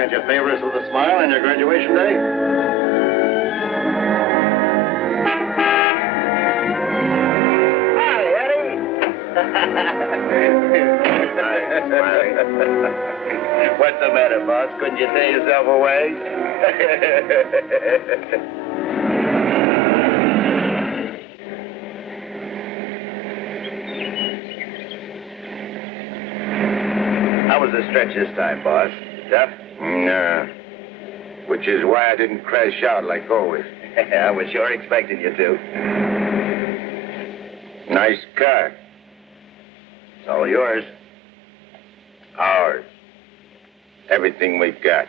can't you favor us with a smile on your graduation day? Hi, Eddie. Hi, Smiley. What's the matter, boss? Couldn't you tear yourself away? How was the stretch this time, boss? Tough? Nah. Which is why I didn't crash out like always. I was sure expecting you to. Nice car. It's all yours. Ours. Everything we've got.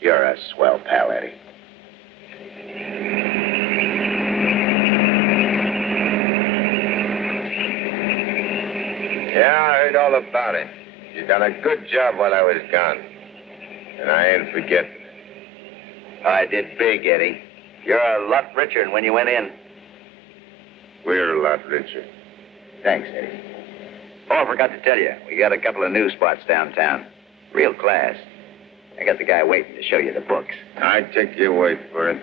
You're a swell pal, Eddie. Yeah, I heard all about it. You done a good job while I was gone. And I ain't forgetting it. I did big, Eddie. You're a lot richer than when you went in. We're a lot richer. Thanks, Eddie. Oh, I forgot to tell you. We got a couple of new spots downtown. Real class. I got the guy waiting to show you the books. I'd take your word for it,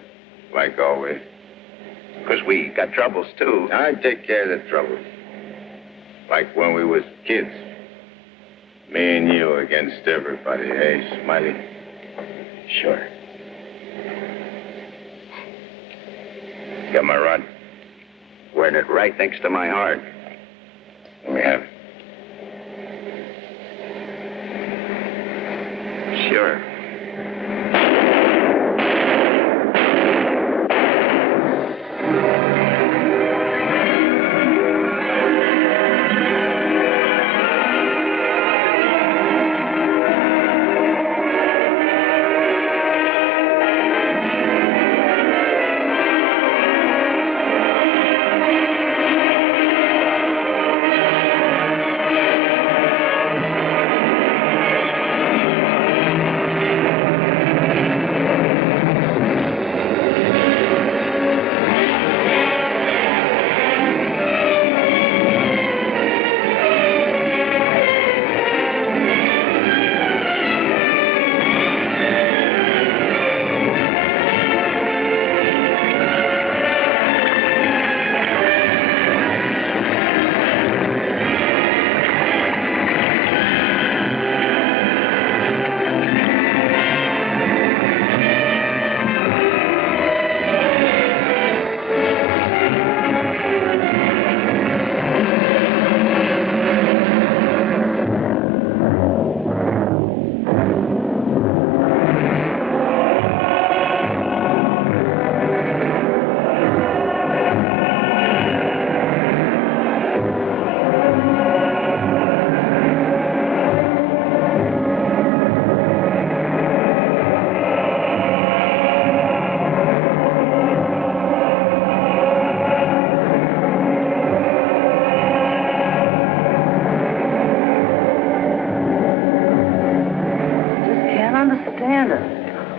like always. Because we got troubles, too. I'd take care of the trouble. Like when we was kids. Me and you against everybody, eh, Smiley? Sure. Got my rod? Wearing it right next to my heart. Let me have it. Sure.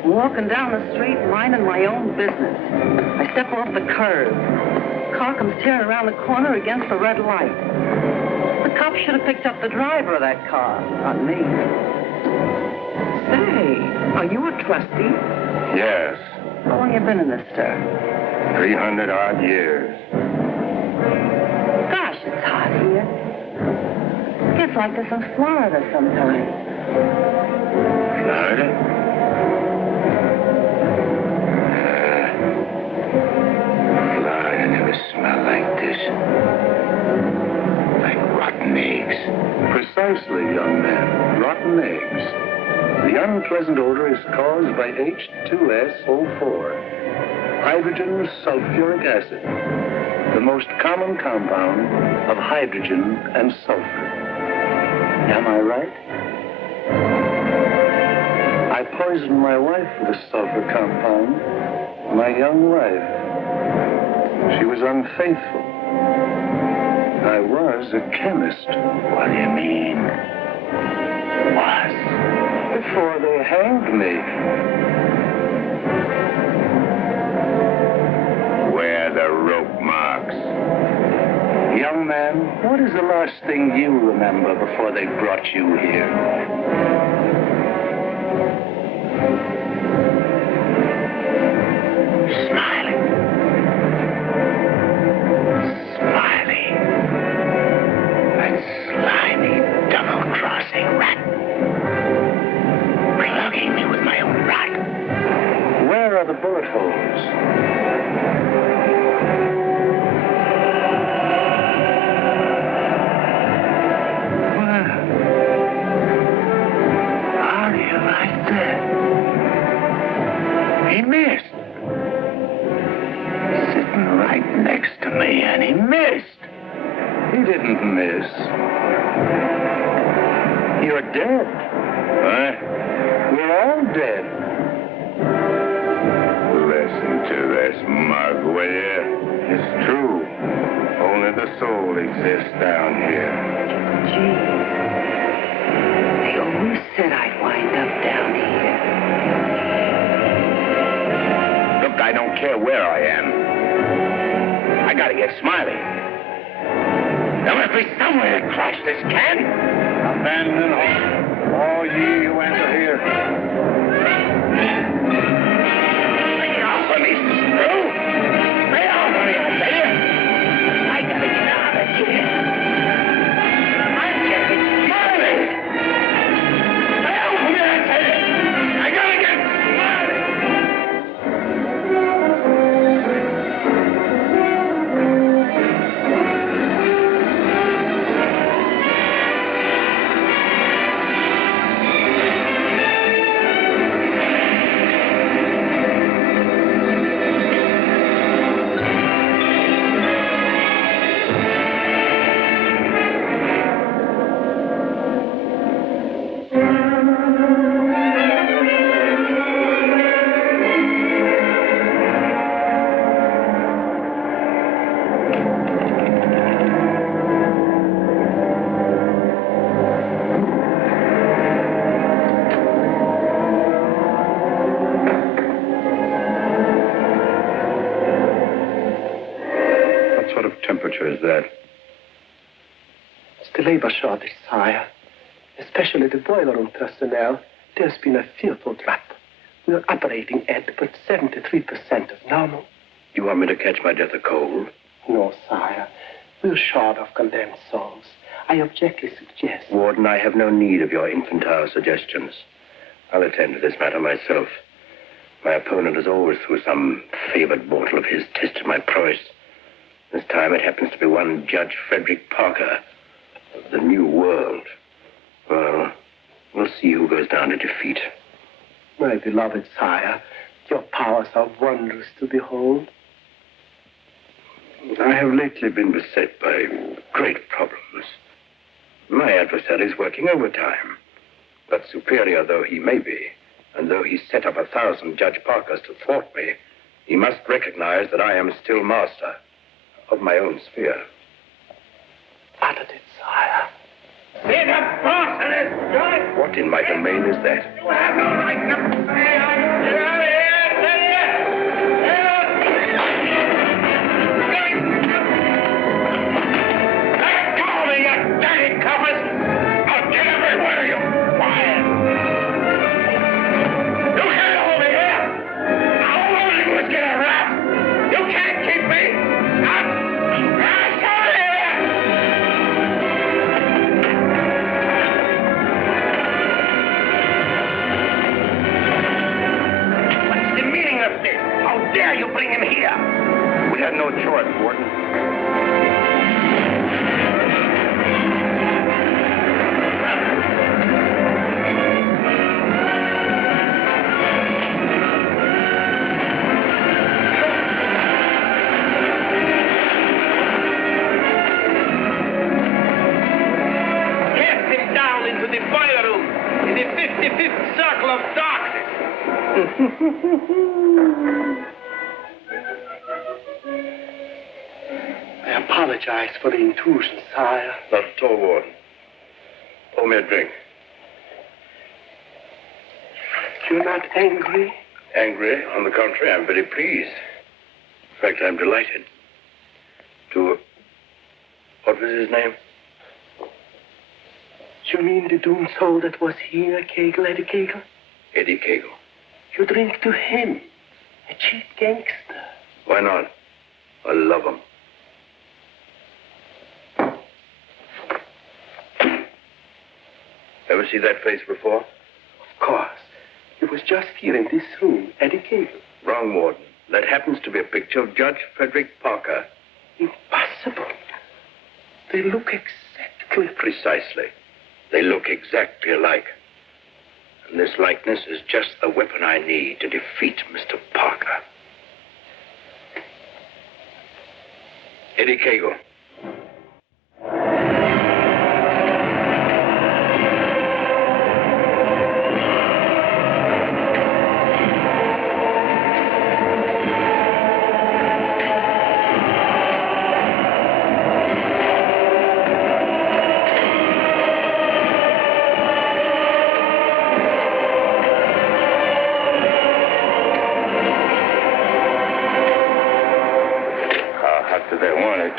Walking down the street, minding my own business. I step off the curb. Car comes tearing around the corner against the red light. The cop should have picked up the driver of that car, not me. Say, are you a trustee? Yes. How long you been in this stir? 300-odd years. Gosh, it's hot here. It's like this in Florida sometimes. Florida? Florida never smelled like this. Like rotten eggs. Precisely, young man. Rotten eggs. The unpleasant odor is caused by H2SO4, hydrogen sulfuric acid, the most common compound of hydrogen and sulfur. Am I right? I poisoned my wife with the sulfur compound, my young wife. She was unfaithful. I was a chemist. What do you mean? Was? Before they hanged me. Where are the rope marks? Young man, What is the last thing you remember before they brought you here? Smiling. That slimy, double-crossing rat. Plugging me with my own rod. Where are the bullet holes? He missed. Sitting right next to me, and he missed. He didn't miss. You're dead. What? We're all dead. Listen to this, mug, will you? It's true. Only the soul exists down here. Gee, they always said I'd wind up down here. Look, I don't care where I am. I gotta get Smiley. There must be somewhere to crash this can. Abandon hope, all ye who enter here. Stay off of me, screw! Stay off of me, I tell you! I gotta get out of here. I'm getting Smiley! Stay off of me, I tell you! I gotta get Smiley! What sort of temperature is that? It's the labor shortage, sire. Especially the boiler room personnel. There's been a fearful drop. We're operating at but 73% of normal. You want me to catch my death of cold? No, sire. We're short of condemned souls. I objectly suggest... Warden, I have no need of your infantile suggestions. I'll attend to this matter myself. My opponent has always, through some favored mortal of his, tested my prowess. This time it happens to be one Judge Frederick Parker of the New World. Well, we'll see who goes down to defeat. My beloved sire, your powers are wondrous to behold. I have lately been beset by great problems. My adversary is working overtime. But superior though he may be, and though he set up 1,000 Judge Parkers to thwart me, he must recognize that I am still master of my own sphere. Uttered it, sire. Be the boss of this joint! What in my domain is that? You have no right to say I'm get out of here, I tell you! Let go of me, you dirty coppers! I'll get everywhere you quiet! You can't hold me here! All I want to do is get a rap! You can't keep me! Out! Out of here! What's the meaning of this? How dare you bring him here? We had no choice, Warden. Cast him down into the boiler room in the 55th circle of darkness. I apologize for the intrusion, sire. Not at all, Warden. Pour me a drink. You're not angry? Angry? On the contrary, I'm very pleased. In fact, I'm delighted to What was his name? You mean the doomed soul that was here, Kegel, Eddie Kegel? Eddie Kegel. You drink to him, a cheap gangster. Why not? I love him. Ever see that face before? Of course. He was just here in this room, Eddie Kegel. Wrong, Warden. That happens to be a picture of Judge Frederick Parker. Impossible. They look exactly... Precisely. They look exactly alike. And this likeness is just the weapon I need to defeat Mr. Parker. Eddie Kegel.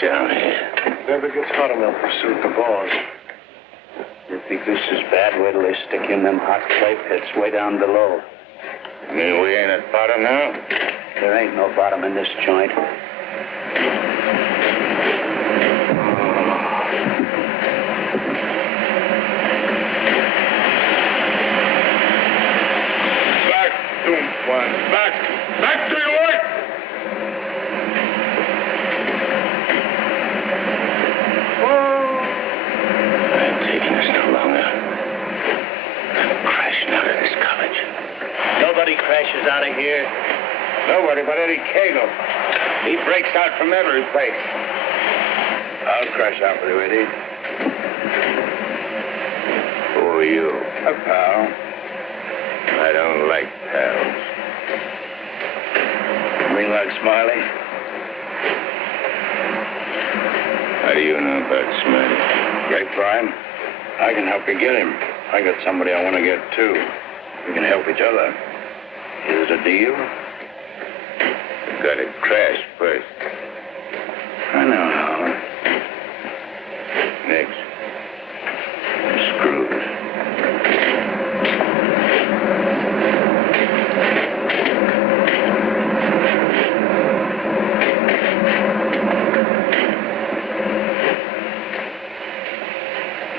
Down here. Never gets hot enough to suit the boss. You think this is bad? Wait till they stick you in them hot clay pits way down below. You mean we ain't at bottom now? There ain't no bottom in this joint. Back, doomed one. Back. Back to your work. Nobody crashes out of here. Nobody but Eddie Kegel. He breaks out from every place. I'll crash out with you, Eddie. Who are you? A pal. I don't like pals. You mean like Smiley? How do you know about Smiley? Grapevine. I can help you get him. I got somebody I want to get, too. We can help each other. Is it a deal? You gotta crash first. I know how. Next. Screws.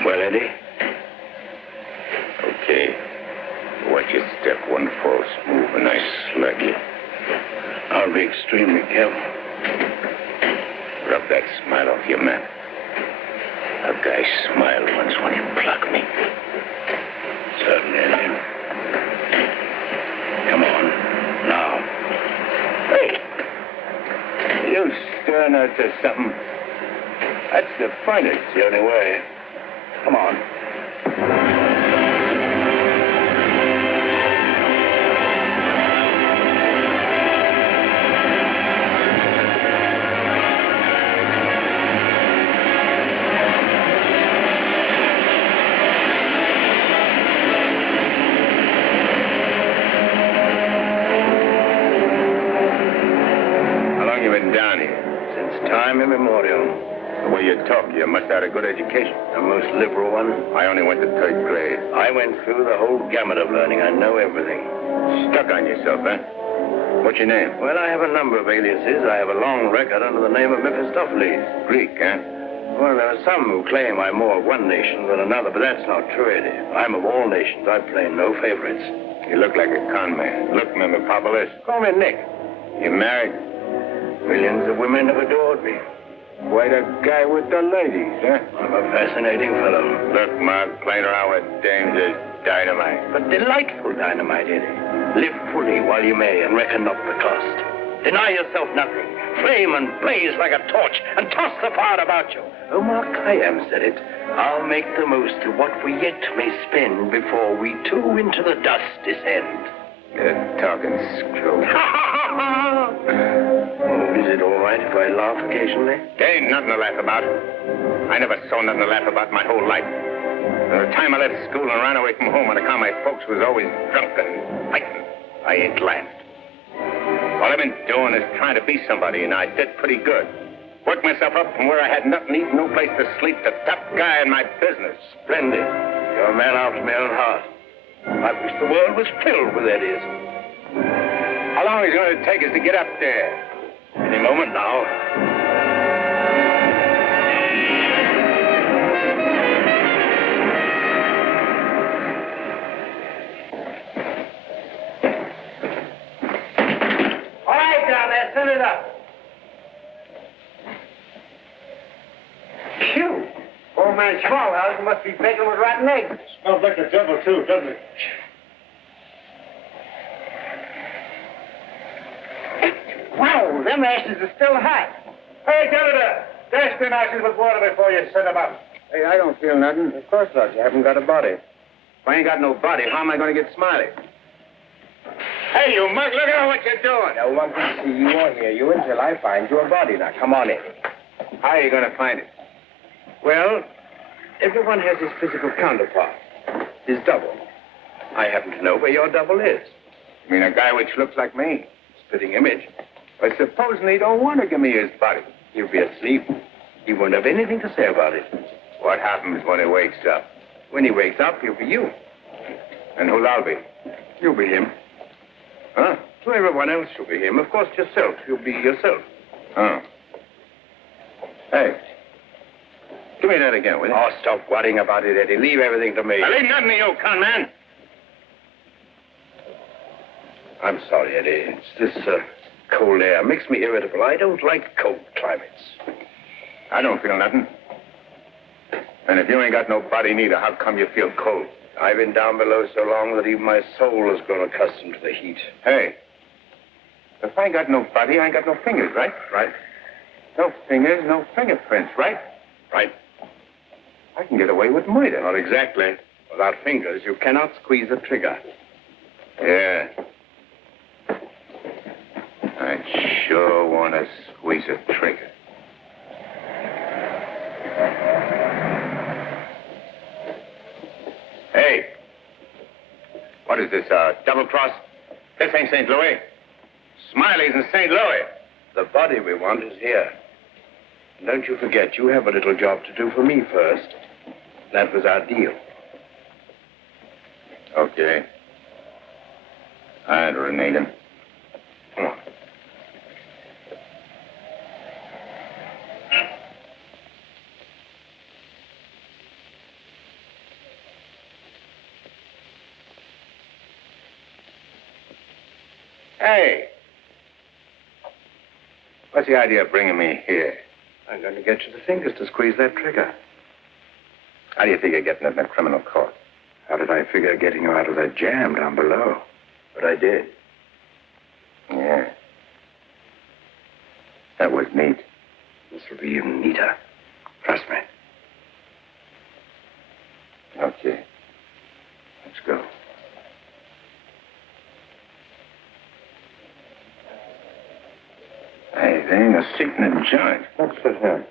Well, Eddie? Okay. Watch your step. One false move and I slug you. I'll be extremely careful. Rub that smile off your map. A guy smiled once when he plucked me. Certainly, Eddie. Come on. Now. Hey! You stirring us to something? That's the fun. It's the only way. Come on. Down here. Since time immemorial. The way you talk, you must have had a good education. A most liberal one. I only went to third grade. I went through the whole gamut of learning. I know everything. Stuck on yourself, huh? What's your name? Well, I have a number of aliases. I have a long record under the name of Mephistopheles. Greek, huh? Well, there are some who claim I'm more of one nation than another, but that's not true, Eddie. I'm of all nations. I play no favorites. You look like a con man. Look, Mephistopheles. Call me Nick. You married? Millions of women have adored me. Quite a guy with the ladies, huh? I'm a fascinating fellow. Look, Mark, playing around with dames is dynamite. But delightful dynamite, Eddie. Live fully while you may and reckon not the cost. Deny yourself nothing. Flame and blaze like a torch and toss the fire about you. Omar Khayyam said it. I'll make the most of what we yet may spend before we too into the dust descend. You're talking screw. Oh, is it all right if I laugh occasionally? There ain't nothing to laugh about. I never saw nothing to laugh about my whole life. From the time I left school and ran away from home on account my folks was always drunk and fighting, I ain't laughed. All I've been doing is trying to be somebody, and I did pretty good. Worked myself up from where I had nothing to eat, no place to sleep, to top guy in my business. Splendid. You're a man after my own heart. I wish the world was filled with Eddies. How long is it going to take us to get up there? Any moment now. All right, down there, send it up. Phew. Old man Smallhouse must be baking with rotten eggs. Smells like the devil, too, doesn't it? Wow, them ashes are still hot. Hey, Senator, dash them ashes with water before you set them up. Hey, I don't feel nothing. Of course not. You haven't got a body. If I ain't got no body, how am I going to get Smiley? Hey, you mug, look at what you're doing. Now, one can see you won't hear you until I find your body. Now, come on in. How are you going to find it? Well, everyone has his physical counterpart, his double. I happen to know where your double is. You mean a guy which looks like me? Spitting image. But supposing he don't want to give me his body? He'll be asleep. He won't have anything to say about it. What happens when he wakes up? When he wakes up, he'll be you. And who'll I be? You'll be him. Huh? To everyone else, you'll be him. Of course, yourself. You'll be yourself. Oh. Hey. Give me that again, will you? Oh, stop worrying about it, Eddie. Leave everything to me. I leave nothing to you, con man. I'm sorry, Eddie. It's this cold air makes me irritable. I don't like cold climates. I don't feel nothing. And if you ain't got no body neither, how come you feel cold? I've been down below so long that even my soul has grown accustomed to the heat. Hey, if I ain't got no body, I ain't got no fingers, right? Right? No fingers, no fingerprints, right? Right. I can get away with murder. Not exactly. Without fingers, you cannot squeeze a trigger. Yeah. I sure want to squeeze a trigger. Hey. What is this, double cross? This ain't St. Louis. Smiley's in St. Louis. The body we want is here. And don't you forget, you have a little job to do for me first. That was our deal. Okay. I'd renege him. Come on. Hey. What's the idea of bringing me here? I'm going to get you the fingers to squeeze that trigger. How do you figure getting it in the criminal court? How did I figure getting you out of that jam down below? But I did. Yeah. That was neat. This will be even neater. Trust me. Okay. Let's go. Hey, there ain't a seat in the joint. What's that here?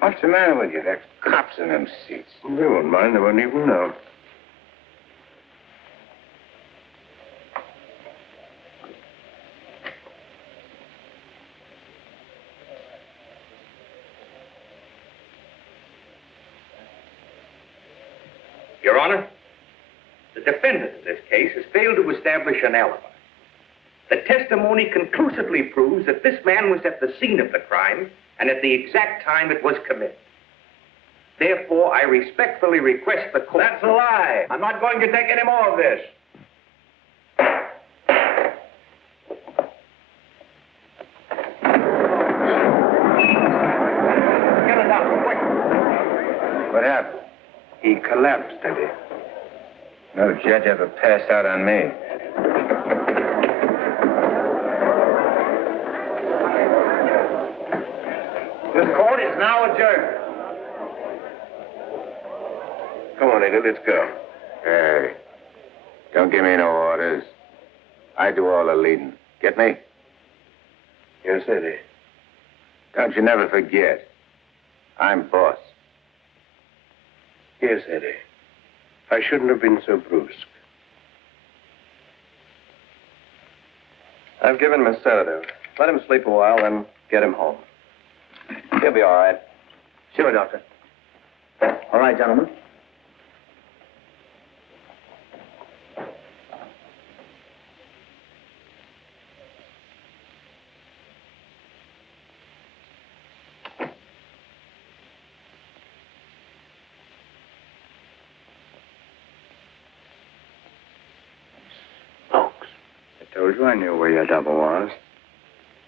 What's the matter with you? There's cops in them seats. They won't mind. They won't even know. Your Honor, the defendant in this case has failed to establish an alibi. The testimony conclusively proves that this man was at the scene of the crime and at the exact time it was committed. Therefore, I respectfully request the court... That's a lie. I'm not going to take any more of this. Get it down, quick. What happened? He collapsed, Eddie. No judge ever passed out on me. This court is now adjourned. Come on, Eddie, let's go. Hey, don't give me no orders. I do all the leading. Get me? Yes, Eddie. Don't you never forget. I'm boss. Yes, Eddie. I shouldn't have been so brusque. I've given him a sedative. Let him sleep a while, then get him home. She'll be all right. Sure, Doctor. All right, gentlemen. Told you I knew where your double was.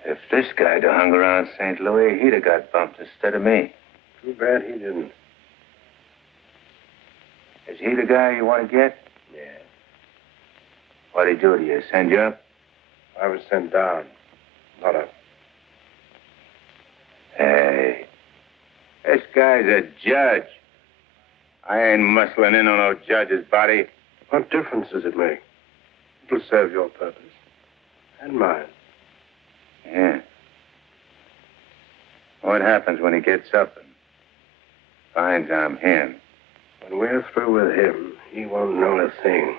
If this guy'd have hung around St. Louis, he'd have got bumped instead of me. Too bad he didn't. Is he the guy you want to get? Yeah. What'd he do to you? Send you up? I was sent down, not up. Hey, this guy's a judge. I ain't muscling in on no judge's body. What difference does it make? It'll serve your purpose. And mine. Yeah. What happens when he gets up and finds I'm him? When we're through with him, he won't know a thing.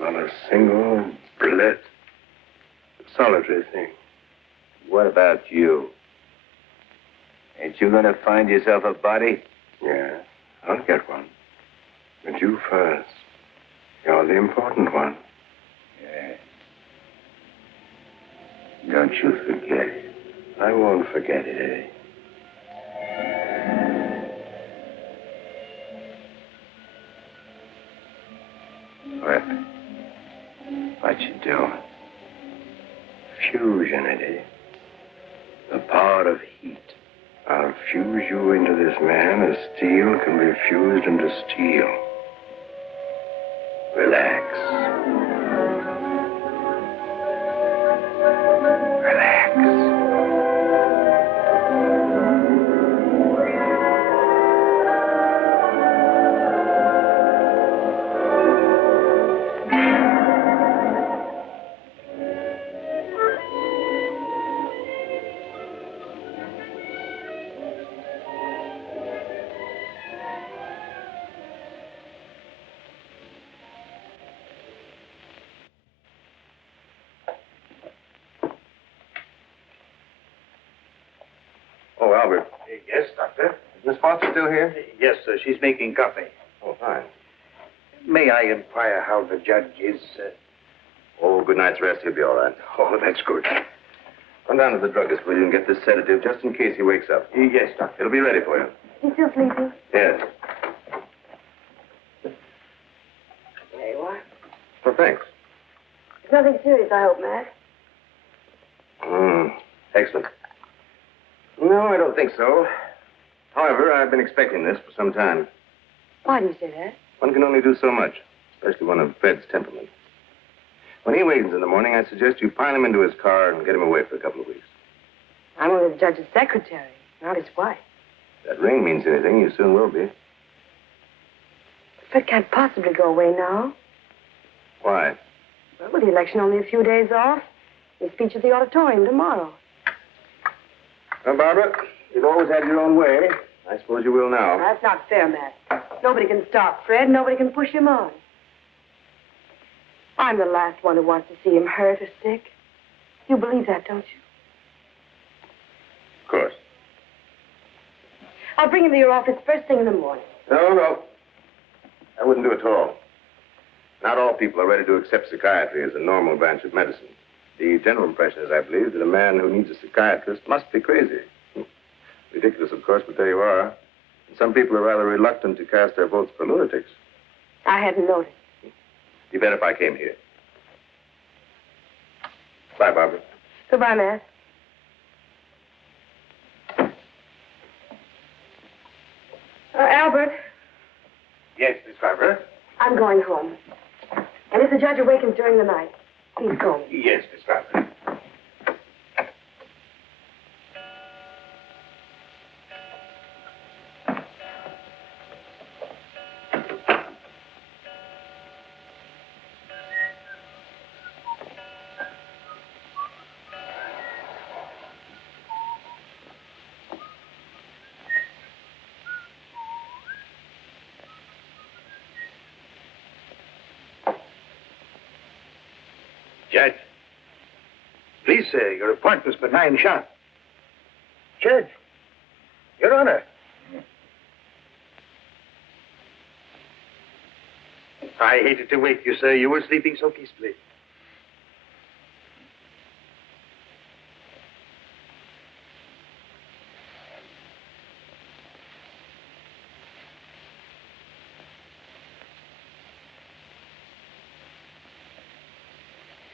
Not a single blit, solitary thing. What about you? Ain't you gonna find yourself a body? Yeah, I'll get one. But you first. You're the important one. Yeah. Don't you forget it. I won't forget it, eh? What you doing? Fusion, Eddie. The power of heat. I'll fuse you into this man as steel can be fused into steel. Relax. Relax. Oh, Albert. Yes, Doctor? Is Miss Foster still here? Yes, sir. She's making coffee. Oh, fine. May I inquire how the judge is? Oh, good night's rest. He'll be all right. Oh, that's good. Run down to the druggist, will you, and get this sedative just in case he wakes up. Yes, Doctor. It'll be ready for you. You still sleeping? Yes. There you are. Well, thanks. It's nothing serious, I hope, Matt. Excellent. No, I don't think so. However, I've been expecting this for some time. Why do you say that? One can only do so much, especially one of Fred's temperament. When he wakens in the morning, I suggest you pile him into his car and get him away for a couple of weeks. I'm only the judge's secretary, not his wife. If that ring means anything, you soon will be. Fred can't possibly go away now. Why? Well, with the election only a few days off, his speech at the auditorium tomorrow. Well, Barbara, you've always had your own way. I suppose you will now. That's not fair, Matt. Nobody can stop Fred. Nobody can push him on. I'm the last one who wants to see him hurt or sick. You believe that, don't you? Of course. I'll bring him to your office first thing in the morning. No. I wouldn't do it at all. Not all people are ready to accept psychiatry as a normal branch of medicine. The general impression is, I believe, that a man who needs a psychiatrist must be crazy. Ridiculous, of course, but there you are. And some people are rather reluctant to cast their votes for lunatics. I hadn't noticed. Be better if I came here. Bye, Barbara. Goodbye, Matt. Albert, Yes, Miss Barbara? I'm going home. And if the judge awakens during the night, please call me. Yes, Miss Barbara. Judge, please, sir, your appointment's for 9 sharp. Judge. Your Honor. I hated to wake you, sir. You were sleeping so peacefully.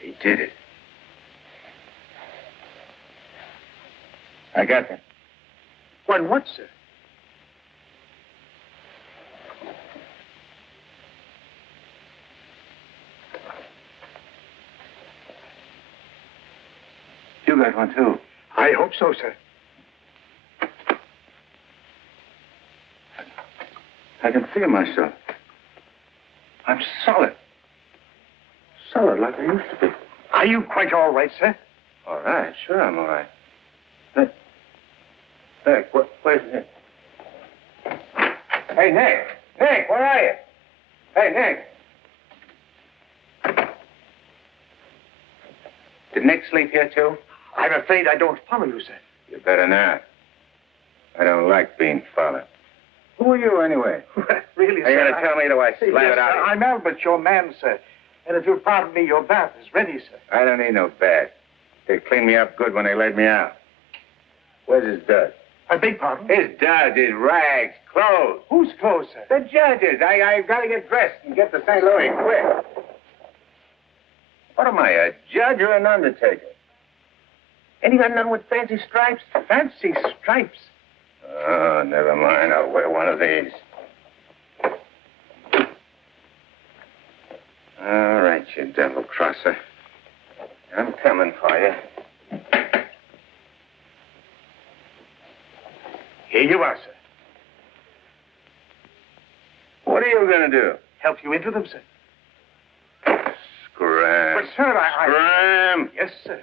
He did it. I got them. One what, sir? You got one, too. I hope so, sir. I can feel myself. I'm solid. Solid like I used to be. Are you quite all right, sir? All right, sure I'm all right. Nick, where's Nick? Hey, Nick! Nick, where are you? Hey, Nick! Did Nick sleep here, too? I'm afraid I don't follow you, sir. You better not. I don't like being followed. Who are you, anyway? Really, Are you sir? going to tell me, do I slam Yes, it out sir, of you? I'm Albert, your man, sir. And if you'll pardon me, your bath is ready, sir. I don't need no bath. They cleaned me up good when they laid me out. Where's his duds? I beg pardon? His duds, his rags, clothes. Whose clothes, sir? The judge's. I got to get dressed and get to St. Louis quick. What am I, a judge or an undertaker? Ain't you got none with fancy stripes? Fancy stripes. Oh, never mind. I'll wear one of these. All right, you devil crosser. I'm coming for you. Here you are, sir. What are you going to do? Help you into them, sir. Scram. But, sir, I... Scram. Yes, sir.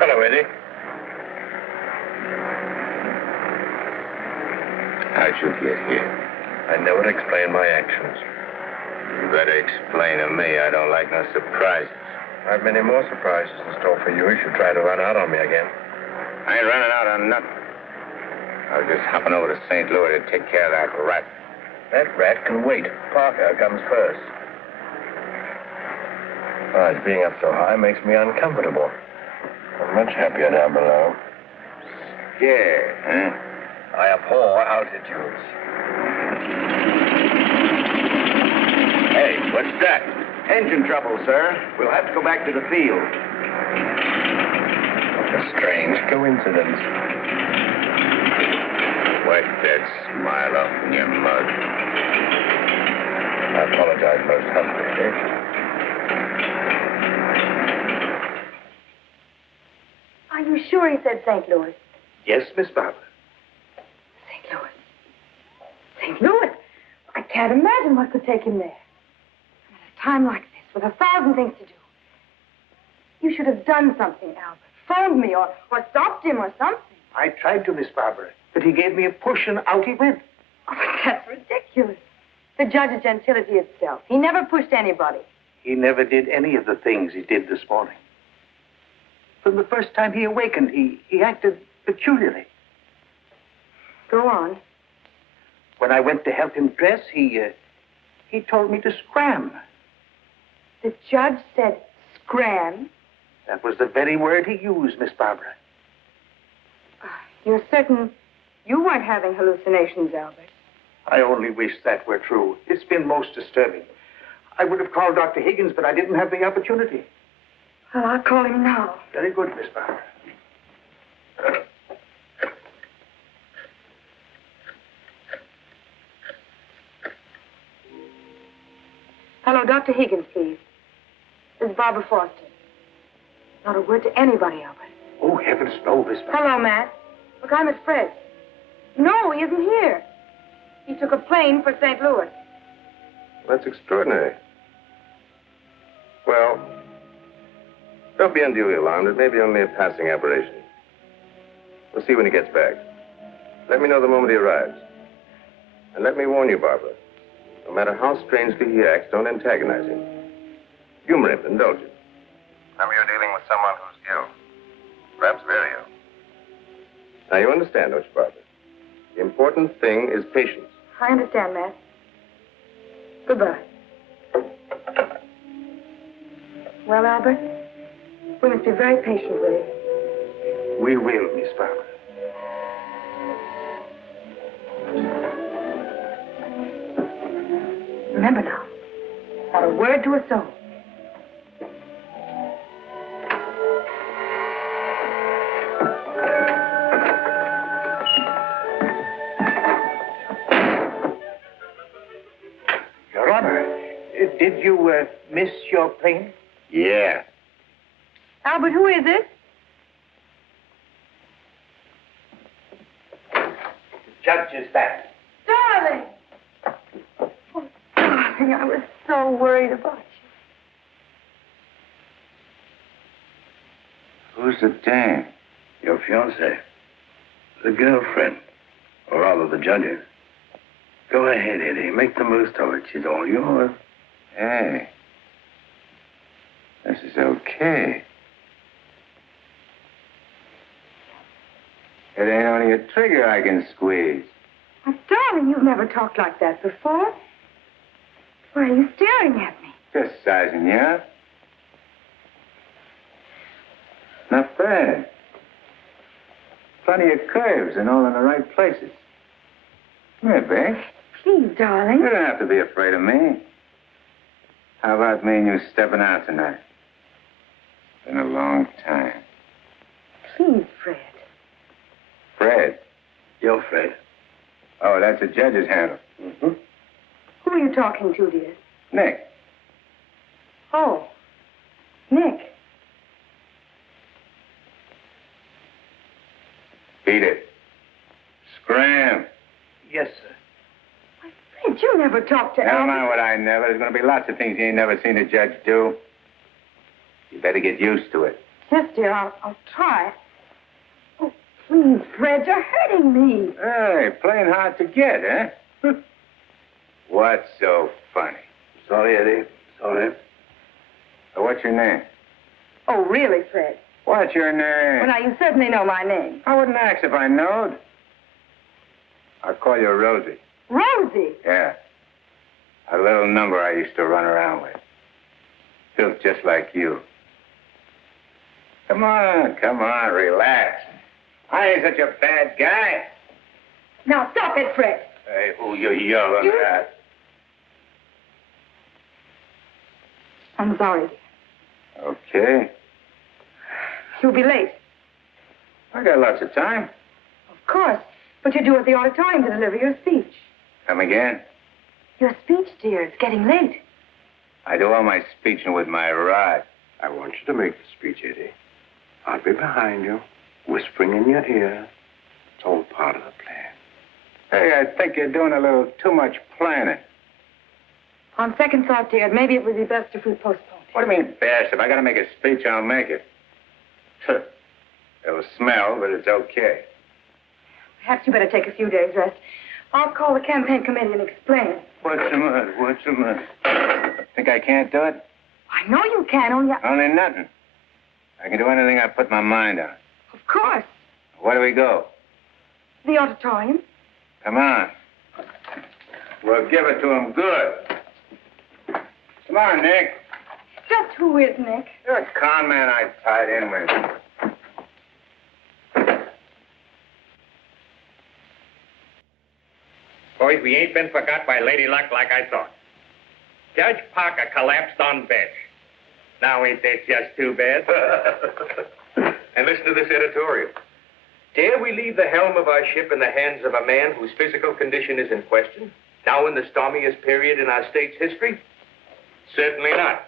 Hello, Eddie. How'd you get here? I never explain my actions. You better explain to me. I don't like no surprises. I have many more surprises in store for you if you try to run out on me again. I ain't running out on nothing. I was just hopping over to St. Louis to take care of that rat. That rat can wait. Parker comes first. Besides, being up so high makes me uncomfortable. I'm much happier down below. Scared, huh? I abhor altitudes. Hey, what's that? Engine trouble, sir. We'll have to go back to the field. What a strange coincidence. Wipe that smile off in your mug. I apologize most humbly. Are you sure he said St. Louis? Yes, Miss Barbara. St. Louis. St. Louis? I can't imagine what could take him there. And at a time like this, with 1,000 things to do. You should have done something, Albert. Phoned me or stopped him or something. I tried to, Miss Barbara, but he gave me a push and out he went. Oh, that's ridiculous. The judge of gentility itself. He never pushed anybody. He never did any of the things he did this morning. From the first time he awakened, he acted peculiarly. Go on. When I went to help him dress, he told me to scram. The judge said scram? That was the very word he used, Miss Barbara. You're certain you weren't having hallucinations, Albert? I only wish that were true. It's been most disturbing. I would have called Dr. Higgins, but I didn't have the opportunity. Well, I'll call him now. Very good, Miss Barbara. Hello, Dr. Higgins, please. This is Barbara Foster. Not a word to anybody, Albert. Oh, heavens, no, Miss Barbara. Hello, Matt. Look, I'm at Fred's. No, he isn't here. He took a plane for St. Louis. That's extraordinary. Well, Don't be unduly alarmed. It may be only a passing aberration. We'll see when he gets back. Let me know the moment he arrives. And let me warn you, Barbara. No matter how strangely he acts, don't antagonize him. Humor him, indulge him. Remember, you're dealing with someone who's ill. Perhaps very ill. Now, you understand, don't you, Barbara? The important thing is patience. I understand, Matt. Goodbye. Well, Albert, we must be very patient with him. We will, Miss Barbara. Remember now, not a word to a soul. Your Honor, did you miss your plane? Yeah. Albert, who is it? The judge is back. Darling! Oh, darling, I was so worried about you. Who's the dame? Your fiancée. The girlfriend. Or rather, the judge's. Go ahead, Eddie. Make the most of it. She's all yours. Hey. This is okay. It ain't only a trigger I can squeeze. Oh, darling, you've never talked like that before. Why are you staring at me? Just sizing you up. Not bad. Plenty of curves and all in the right places. Come here, babe. Please, darling. You don't have to be afraid of me. How about me and you stepping out tonight? Been a long time. Please, Fred. Fred? You're Fred. Oh, that's a judge's handle. Mm-hmm. Who are you talking to, dear? Nick. Oh, Nick. Beat it. Scram. Yes, sir. Fred, you never talked to Never Albert. mind what I never. There's going to be lots of things you ain't never seen a judge do. You better get used to it. Yes, dear, I'll try. Oh, please, Fred, you're hurting me. Hey, playing hard to get, eh? What's so funny? Sorry, Eddie. Sorry. What's your name? Oh, really, Fred? What's your name? Well, now, you certainly know my name. I wouldn't ask if I knowed. I'll call you Rosie. Rosie. Yeah. A little number I used to run around with. Built just like you. Come on, relax. I ain't such a bad guy. Now, stop it, Fred. Hey, who you yelling at? I'm sorry, dear. Okay. You'll be late. I got lots of time. Of course. But you're due at the auditorium to deliver your speech. Come again? Your speech, dear. It's getting late. I do all my speeching with my rod. I want you to make the speech, Eddie. I'll be behind you, whispering in your ear. It's all part of the plan. Hey, I think you're doing a little too much planning. On second thought, dear, maybe it would be best if we postponed it. What do you mean, best? If I gotta make a speech, I'll make it. It'll smell, but it's okay. Perhaps you better take a few days' rest. I'll call the campaign committee and explain. What's the matter? Think I can't do it? I know you can, only Only nothing. I can do anything I put my mind on. Of course. Where do we go? The auditorium. Come on. We'll give it to him good. Come on, Nick. Just who is Nick? You're a con man I tied in with. Boys, we ain't been forgot by Lady Luck like I thought. Judge Parker collapsed on bench. Now ain't that just too bad? And listen to this editorial. Dare we leave the helm of our ship in the hands of a man whose physical condition is in question, now in the stormiest period in our state's history? Certainly not.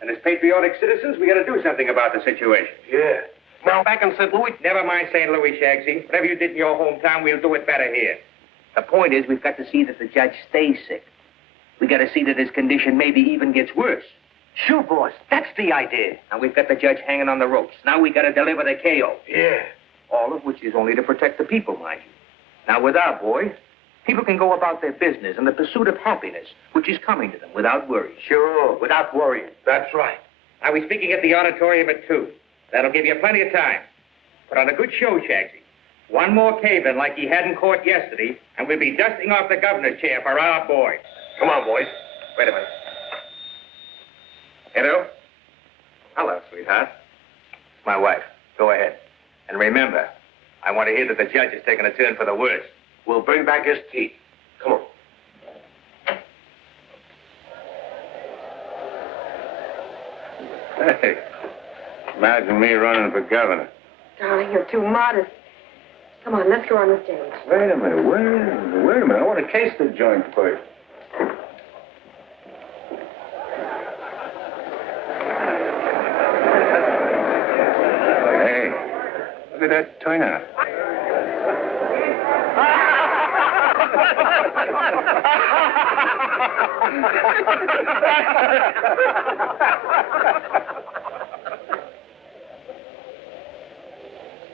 And as patriotic citizens, we got to do something about the situation. Yeah. Now, back in St. Louis? Never mind St. Louis, Shagsy. Whatever you did in your hometown, we'll do it better here. The point is, we've got to see that the judge stays sick. We got to see that his condition maybe even gets worse. Sure, boss. That's the idea. And we've got the judge hanging on the ropes. Now we got to deliver the KO. Yeah. All of which is only to protect the people, mind you. Now, with our boy, people can go about their business in the pursuit of happiness, which is coming to them without worry. Sure, without worrying. That's right. I'll be speaking at the auditorium at 2. That'll give you plenty of time. Put on a good show, Shagsy. One more cave-in like he had in court yesterday, and we'll be dusting off the governor's chair for our boy. Come on, boys. Wait a minute. Hello? Hello, sweetheart. It's my wife. Go ahead. And remember, I want to hear that the judge is taking a turn for the worse. We'll bring back his teeth. Come on. Hey, imagine me running for governor. Darling, you're too modest. Come on, let's go on the stage. Wait a minute. I want to case the joint first. Hey, look at that turnout.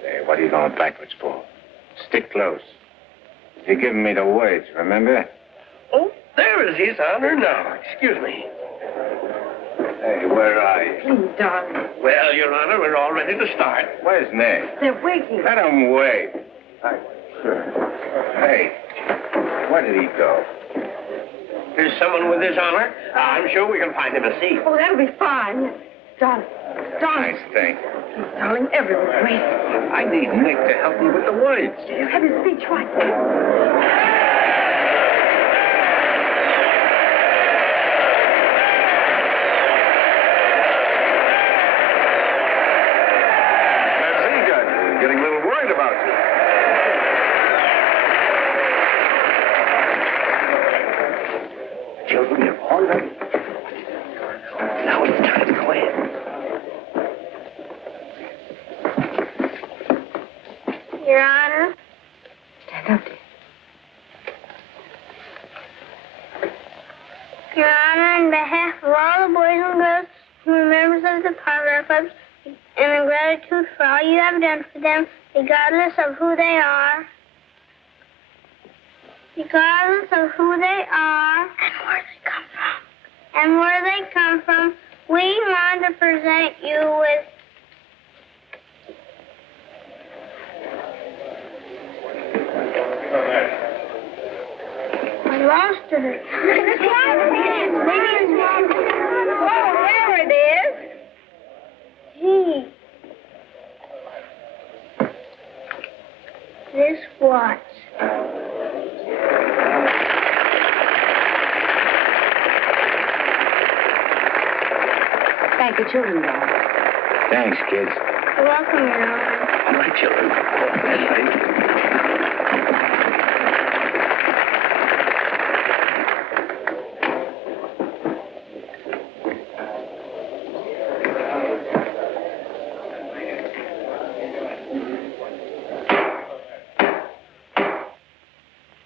Hey, what are you going backwards for? Stick close. You're giving me the words, remember? Oh, there is His Honor now. Excuse me. Hey, where are you? Please, darling. Well, Your Honor, we're all ready to start. Where's Ned? They're waiting. Let him wait. Hey, where did he go? There's someone with His Honor. I'm sure we can find him a seat. Oh, that'll be fine. Darling. Darling. Nice thing. Please, darling, everyone's waiting. I need Nick to help me with the words. You have his speech right there. Getting a little worried about you. Children, you're all ready. Now it's time to go in. Your Honor. Stand up, dear. Your Honor, on behalf of all the boys and girls who are members of the Power Clubs, and in gratitude for all you have done for them, regardless of who they are. Regardless of who they are. And where they come from, we want to present you with I lost it. Maybe it's wrong. Oh, there it is. Gee. This watch. Thank you, children, darling. Thanks, kids. You're welcome, Your Honor. All right, children.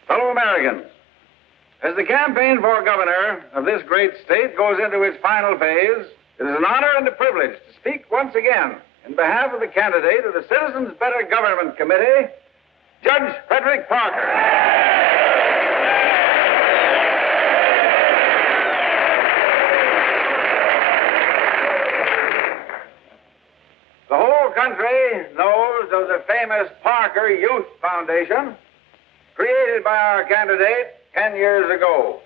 Fellow Americans, as the campaign for governor of this great state goes into its final phase, it is an honor and a privilege to speak once again in behalf of the candidate of the Citizens Better Government Committee, Judge Frederick Parker. The whole country knows of the famous Parker Youth Foundation, created by our candidate 10 years ago.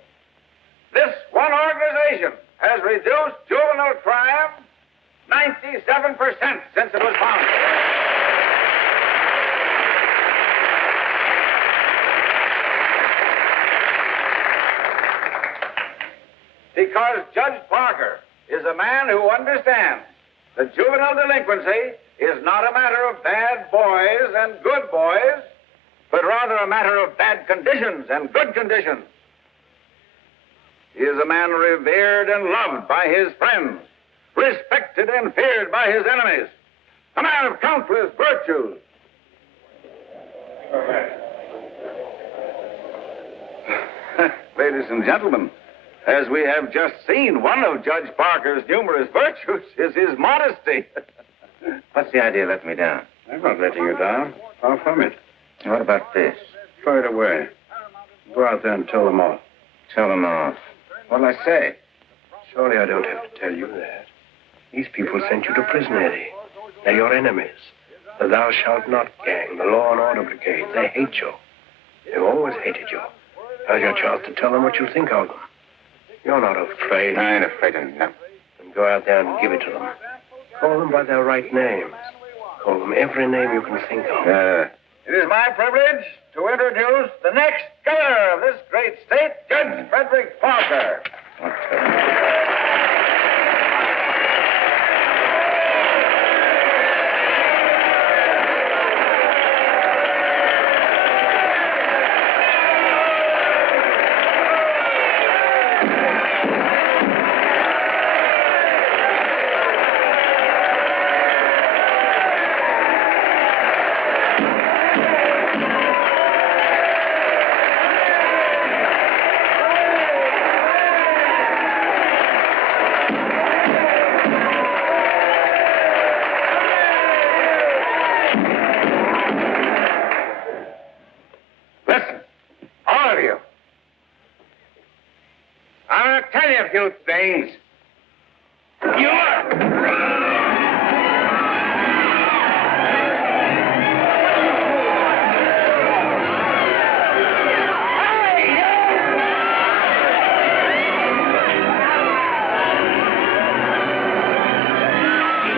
This one organization has reduced juvenile crime 97% since it was founded. Because Judge Parker is a man who understands that juvenile delinquency is not a matter of bad boys and good boys, but rather a matter of bad conditions and good conditions. He is a man revered and loved by his friends, respected and feared by his enemies, a man of countless virtues. Ladies and gentlemen, As we have just seen, one of Judge Parker's numerous virtues is his modesty. What's the idea of letting me down? I'm not letting you down. Far from it. What about this? Throw it away. Go out there and tell them off. Tell them off. What'll I say? Surely I don't have to tell you that. These people sent you to prison, Eddie. They're your enemies. The Thou Shalt Not gang, the Law and Order Brigade. They hate you. They've always hated you. Now's your chance to tell them what you think of them. You're not afraid. I ain't afraid of nothing. Then go out there and give it to them. Call them by their right names. Call them every name you can think of. It is my privilege to introduce the next governor of this great state, Judge Frederick Parker. Listen, all of you. I'm going to tell you a few things.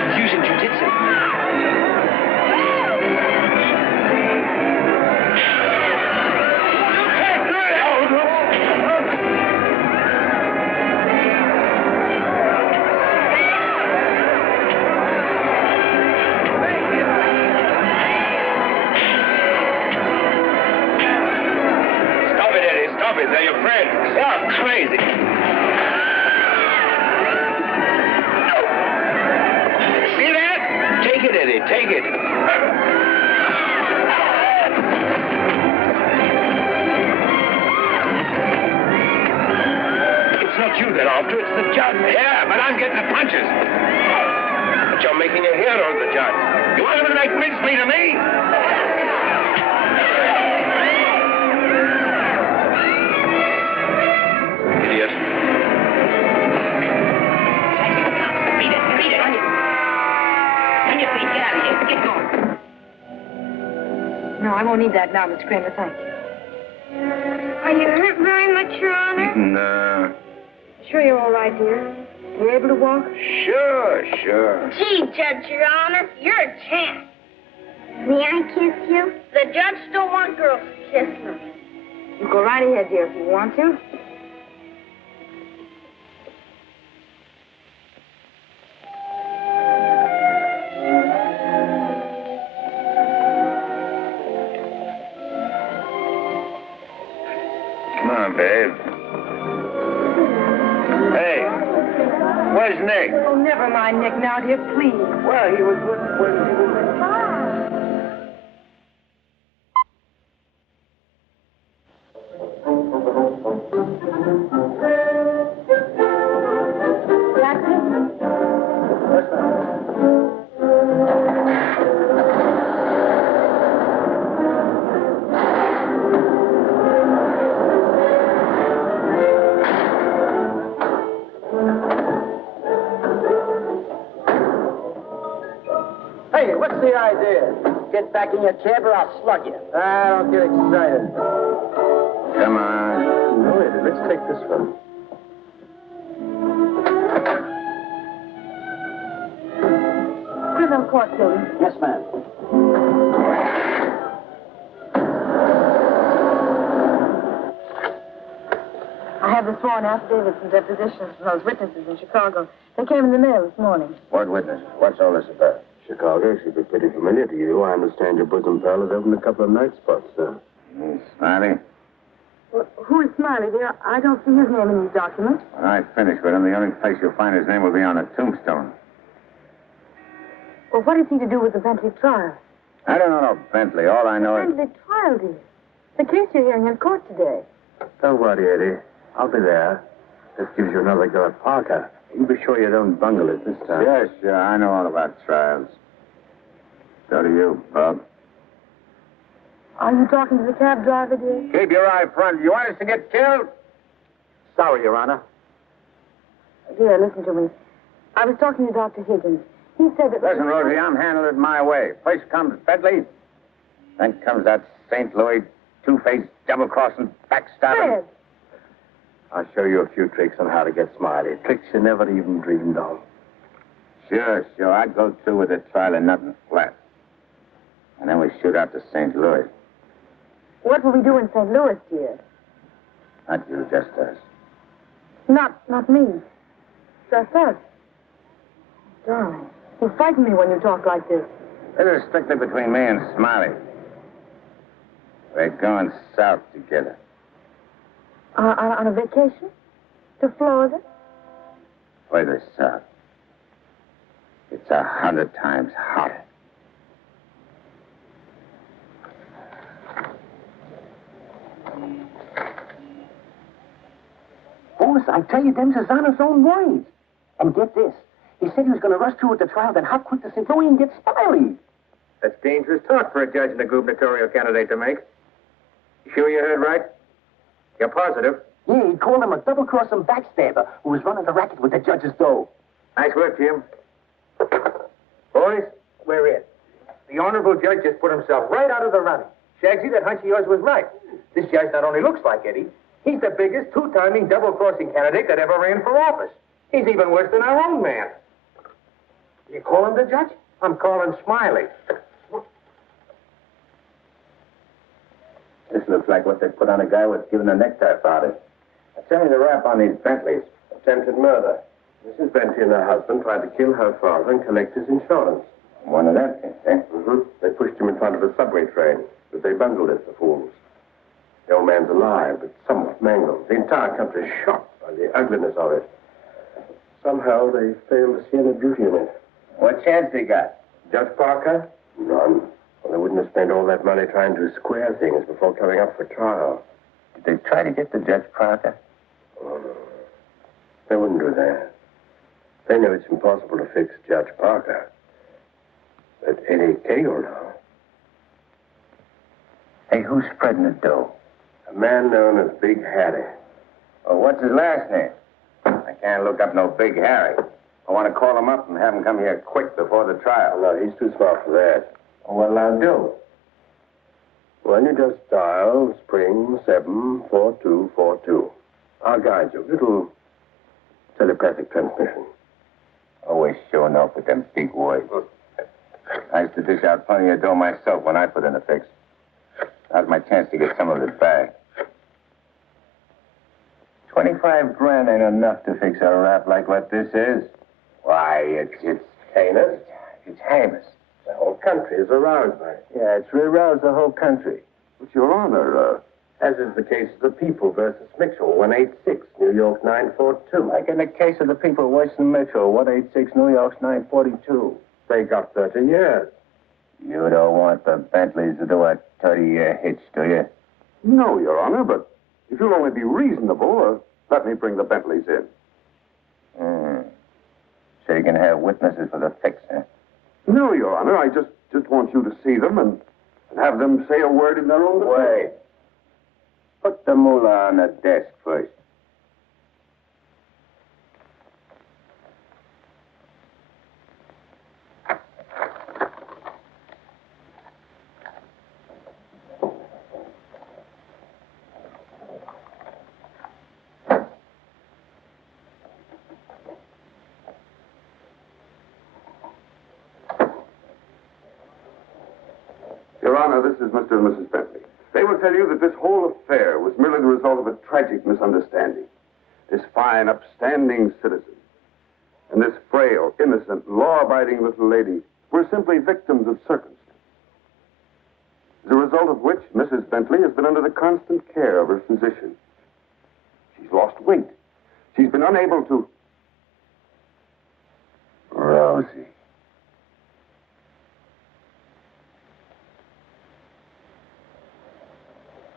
He's using jiu-jitsu. They're your friends. You're crazy. See that? Take it, Eddie. Take it. It's not you they're after. It's the judge. Yeah, but I'm getting the punches. But you're making a hero of the judge. You want him to make mincemeat of me? No, I won't need that now, Miss Kramer, thank you. Are you hurt very much, Your Honor? No. Sure you're all right, dear? You able to walk? Sure. Gee, Judge, Your Honor, you're a champ. May I kiss you? The judge don't want girls to kiss him. You go right ahead, dear, if you want to. Come on, babe. Hey, where's Nick? Oh, never mind Nick now, dear, please. Well, he was when he was... Hey, what's the idea? Get back in your cab or I'll slug you. Don't get excited. Come on. No, Eddie, let's take this one. Criminal court, Chloe. Yes, ma'am. I have the sworn affidavits and depositions from those witnesses in Chicago. They came in the mail this morning. What witness? What's all this about? Chicago should be pretty familiar to you. I understand your bosom pal has opened a couple of night spots, sir. Smiley? Well, who is Smiley, dear? I don't see his name in these documents. When I finish with him, the only place you'll find his name will be on a tombstone. Well, what is he to do with the Bentley trial? I don't know no Bentley. All I know is... Bentley trial, dear. The case you're hearing in court today. Don't worry, Eddie. I'll be there. This gives you another go at Parker. You be sure you don't bungle it this time. Sure. I know all about trials. So do you, Bob. Are you talking to the cab driver, dear? Keep your eye front. You want us to get killed? Sorry, Your Honor. Dear, listen to me. I was talking to Dr. Higgins. He said that... Listen, Rosie, I'm handling it my way. First comes Bentley, then comes that St. Louis two-faced, double-crossing, backstabbing. Fred! I'll show you a few tricks on how to get Smiley. Tricks you never even dreamed of. Sure. I'd go through with the trial and nothing flat. And then we shoot out to St. Louis. What will we do in St. Louis, dear? Not you, just us. Not me. Just us. Darling, you frighten me when you talk like this. This is strictly between me and Smiley. We're going south together. On a vacation? To Florida? Further south. It's 100 times hotter. Boss, I tell you, them's his honor's own words. And get this. He said he was going to rush through with the trial, then hop quick to St. Louis and get Smiley. That's dangerous talk for a judge and a gubernatorial candidate to make. You sure you heard right? You're positive? Yeah, he called him a double-crossing backstabber who was running the racket with the judge's dough. Nice work, Jim. Boys, we're in. The honorable judge just put himself right out of the running. Shagsy, that hunch of yours was right. This judge not only looks like Eddie, he's the biggest two-timing double-crossing candidate that ever ran for office. He's even worse than our own man. You call him the judge? I'm calling Smiley. This looks like what they put on a guy was given a necktie party. Tell me the rap on these Bentleys. Attempted murder. Mrs. Bentley and her husband tried to kill her father and collect his insurance. One of them things, eh? Mm-hmm. They pushed him in front of a subway train, but they bungled it, the fools. The old man's alive, but somewhat mangled. The entire country is shocked by the ugliness of it. Somehow they failed to see any beauty in it. What chance they got? Judge Parker? None. Well, they wouldn't have spent all that money trying to square things before coming up for trial. Did they try to get the Judge Parker? Oh, no. They wouldn't do that. They know it's impossible to fix Judge Parker. But Eddie Cagle now. Hey, who's spreading the dough? A man known as Big Harry. Well, what's his last name? I can't look up no Big Harry. I want to call him up and have him come here quick before the trial. No, he's too smart for that. Well, what'll I do? Well, you just dial spring 74242. I'll guide you. Little telepathic transmission. Always showing off with them big words. I used to dish out plenty of dough myself when I put in a fix. Now's my chance to get some of it back. 25 grand ain't enough to fix a rap like what this is. Why, it's heinous. It's heinous. The whole country is aroused by it. Yeah, it's aroused the whole country. But, Your Honor, as is the case of the People versus Mitchell, 186, New York 942. Like in the case of the People, Western Metro, 186, New York's 942. They got 30 years. You don't want the Bentleys to do a 30-year hitch, do you? No, Your Honor, but if you'll only be reasonable, let me bring the Bentleys in. So you can have witnesses for the fix, eh? No, Your Honor, I just want you to see them and have them say a word in their own defense. Wait. Put the moolah on the desk first. Your Honor, this is Mr. and Mrs. Bentley. They will tell you that this whole affair was merely the result of a tragic misunderstanding. This fine, upstanding citizen and this frail, innocent, law-abiding little lady were simply victims of circumstance. As a result of which, Mrs. Bentley has been under the constant care of her physician. She's lost weight. She's been unable to... Rosie.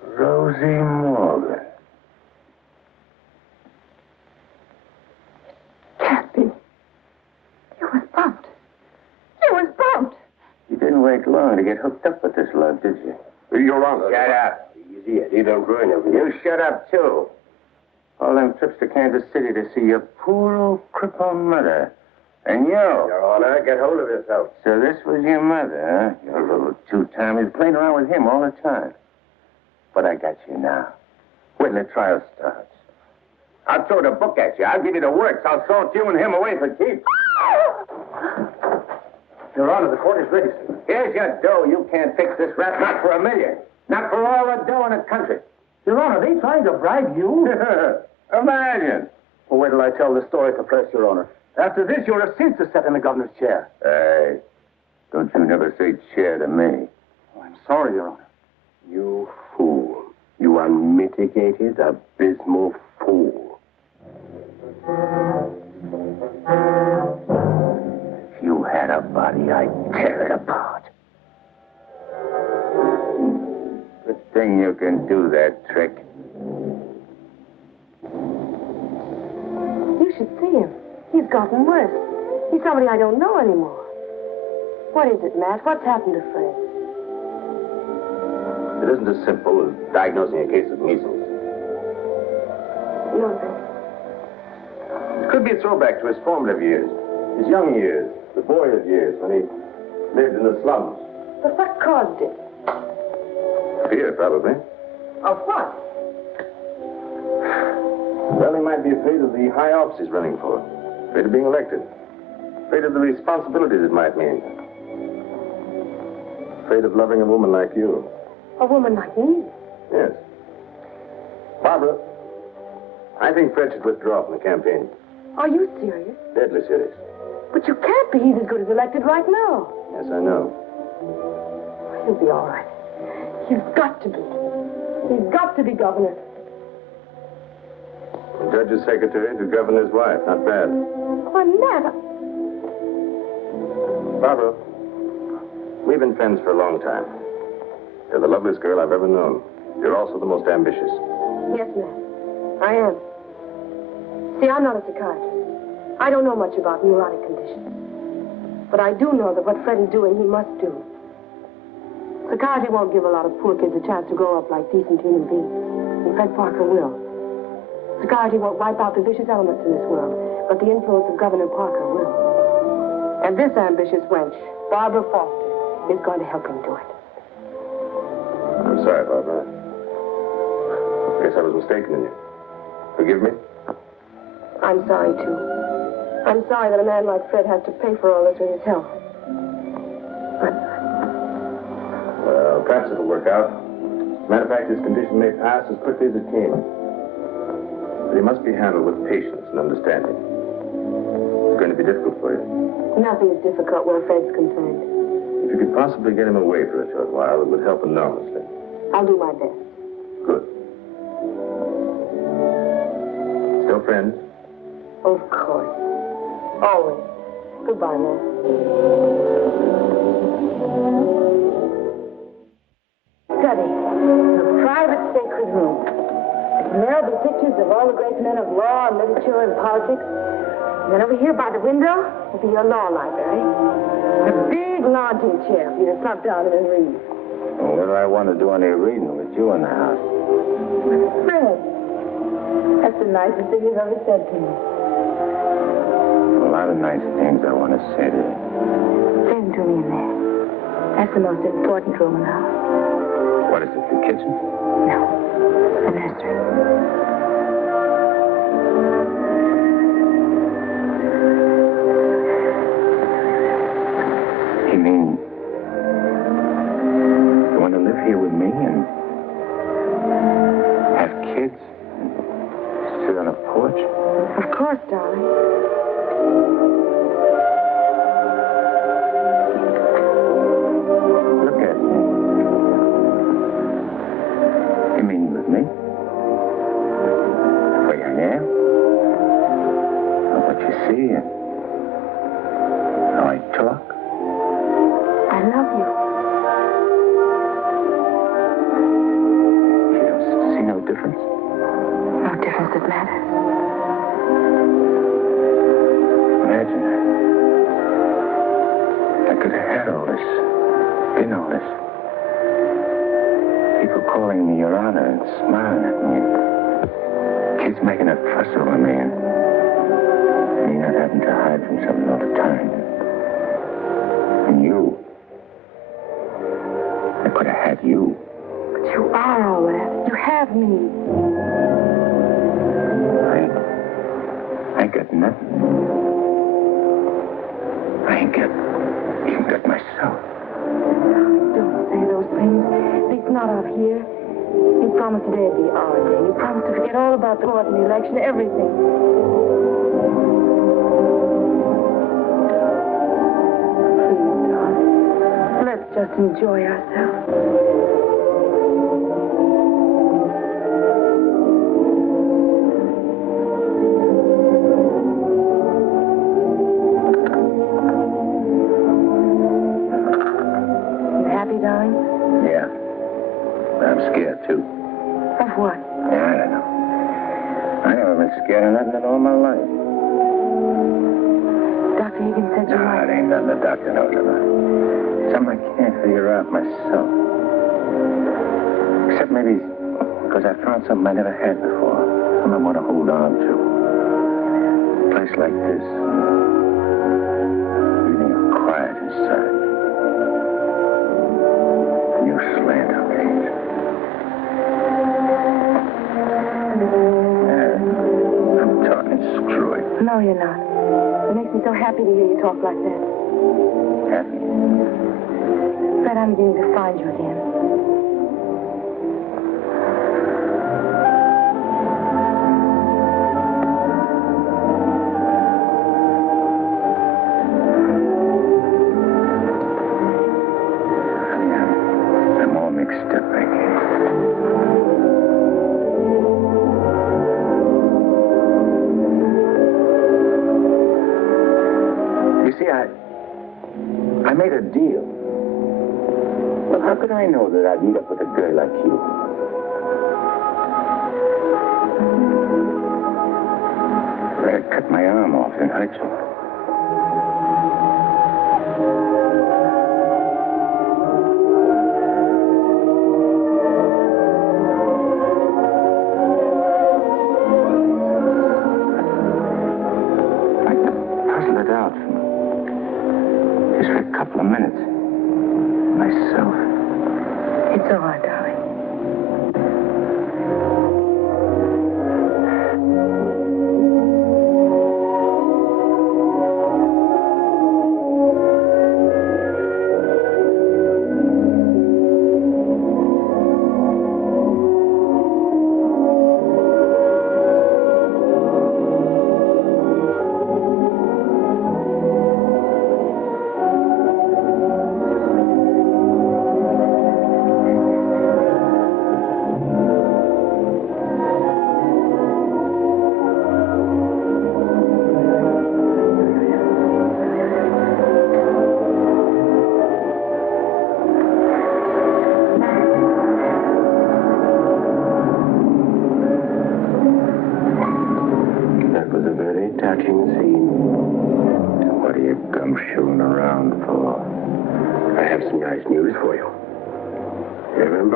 Rosie Morgan. take long to get hooked up with this love, did you? Your Honor. Shut up. Easy, Eddie. Don't ruin everything. You shut up, too. All them trips to Kansas City to see your poor old crippled mother. And you. Your Honor, get hold of yourself. So this was your mother, huh? Your little two-timer. You're playing around with him all the time. But I got you now. When the trial starts. I'll throw the book at you. I'll give you the works. I'll salt you and him away for keeps. Your Honor, the court is ready, sir. Here's your dough. You can't fix this rap, not for $1 million. Not for all the dough in the country. Your Honor, they trying to bribe you? Imagine. Well, wait till I tell the story to press, Your Honor. After this, you're a sin to sit in the governor's chair. Hey, don't you never say chair to me. Oh, I'm sorry, Your Honor. You fool. You unmitigated, abysmal fool. If you had a body, I'd tear it apart. Good thing you can do that trick. You should see him. He's gotten worse. He's somebody I don't know anymore. What is it, Matt? What's happened to Fred? It isn't as simple as diagnosing a case of measles. Nothing. It could be a throwback to his formative years, his young years, the boyhood years when he lived in the slums. But what caused it? Fear, probably. Of what? Well, he might be afraid of the high office he's running for. Afraid of being elected. Afraid of the responsibilities it might mean. Afraid of loving a woman like you. A woman like me? Yes. Barbara, I think Fred should withdraw from the campaign. Are you serious? Deadly serious. But you can't be. He's as good as elected right now. Yes, I know. He'll be all right. He's got to be. He's got to be governor. The judge's secretary to governor's wife. Not bad. Why, Matt, Barbara, we've been friends for a long time. You're the loveliest girl I've ever known. You're also the most ambitious. Yes, Matt. I am. See, I'm not a psychiatrist. I don't know much about neurotic conditions. But I do know that what Fred is doing, he must do. Psychiatry won't give a lot of poor kids a chance to grow up like decent human beings. And Fred Parker will. Psychiatry won't wipe out the vicious elements in this world, but the influence of Governor Parker will. And this ambitious wench, Barbara Foster, is going to help him do it. I'm sorry, Barbara. I guess I was mistaken in you. Forgive me? I'm sorry, too. I'm sorry that a man like Fred has to pay for all this with his health. Well, perhaps it'll work out. As a matter of fact, his condition may pass as quickly as it came. But he must be handled with patience and understanding. It's going to be difficult for you. Nothing is difficult where Fred's concerned. If you could possibly get him away for a short while, it would help enormously. I'll do my best. Good. Still friends? Of course. Always. Goodbye, Matt. Study. The private sacred room. There'll be pictures of all the great men of law and literature and politics. And then over here by the window will be your law library. A big lounging chair for you to slump down and read. Well, what do I want to do any reading with you in the house? Fred, that's the nicest thing you've ever said to me. A lot of nice things I want to say to you. Say them to me in there. That's the most important room in the house. What is it, the kitchen? No, the nursery. You mean you want to live here with me and have kids and sit on a porch? Of course, darling. Look at me. You mean with me? The way I am? Or what you see and how I talk? I love you. You don't see no difference? No difference that matters. Imagine I could have had all this You know this. People calling me Your Honor and smiling at me. Kids making a fuss over me and me not having to hide from something all the time. And you. I could have had you. But you are all that. You have me. I ain't got nothing. I ain't got even got myself. Don't say those things. At least not out here. You promised today'd be our day. You promised to forget all about the court and the election, everything. Please, darling. Let's just enjoy ourselves. Darling? Yeah. But I'm scared, too. Of what? Yeah, I don't know. I never been scared of nothing in all my life. Dr. Higgins said you No, it ain't nothing the doctor knows about. Something I can't figure out myself. Except maybe because I found something I never had before. Something I want to hold on to. A place like this. Feeling of quiet inside. New slant on things. I'm talking screwy. No, you're not. It makes me so happy to hear you talk like that. Happy? Fred, I'm beginning to find you again. I'm all mixed up, I guess. You see, I made a deal. Well, how could I know that I'd meet up with a girl like you? I'd cut my arm off and hurt you. It's all right, darling.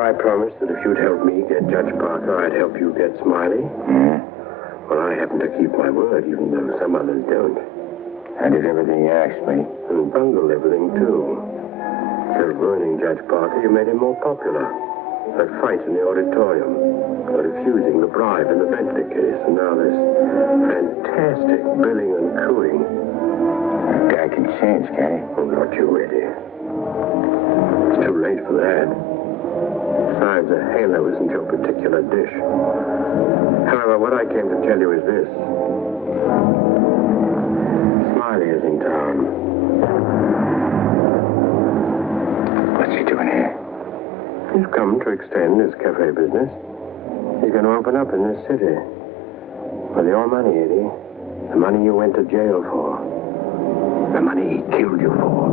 I promised that if you'd help me get Judge Parker, I'd help you get Smiley. Well, I happen to keep my word, even though some others don't. I did everything you asked me. And bungled everything, too. Instead of ruining Judge Parker, you made him more popular. That fight in the auditorium, refusing the bribe in the Bentley case, and now this fantastic billing and cooing. That guy can change, can't he? Oh, not you, Eddie. It's too late for that. Besides, a halo isn't your particular dish. However, what I came to tell you is this. Smiley is in town. What's he doing here? He's come to extend his cafe business. He's going to open up in this city. With your money, Eddie. The money you went to jail for. The money he killed you for.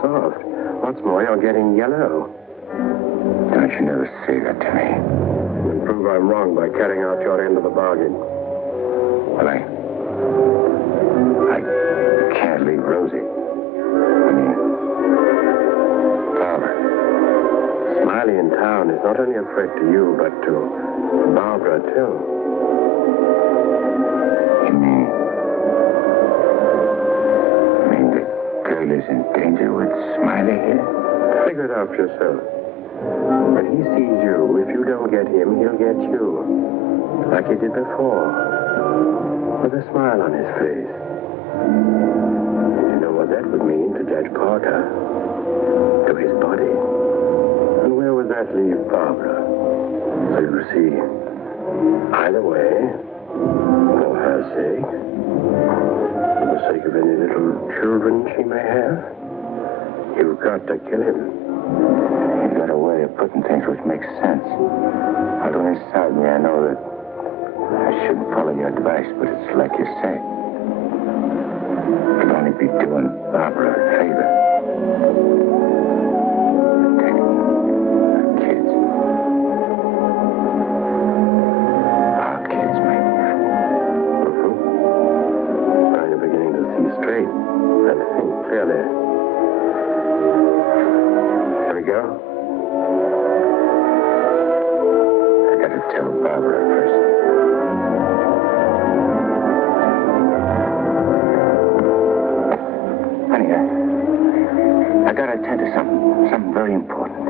soft. What's more, you're getting yellow. Don't you never say that to me. You'll prove I'm wrong by carrying out your end of the bargain. Well, I can't leave Rosie. I mean, Barbara. Smiley in town is not only a threat to you, but to Barbara, too. You mean the girl is in danger with Smiley here? Figure it out for yourself. When he sees you, if you don't get him, he'll get you. Like he did before. With a smile on his face. You know what that would mean to Judge Parker? To his body. And where would that leave Barbara? So you see, either way, for her sake, for the sake of any little children she may have, you've got to kill him. You've got a way of putting things which makes sense. Although inside me I know that I shouldn't follow your advice, but it's like you say. It'd only be doing Barbara a favor. Protecting her kids. Our kids, mate. Now you're beginning to see straight and think clearly. Here we go. I gotta tell Barbara first. Honey, I gotta attend to something very important.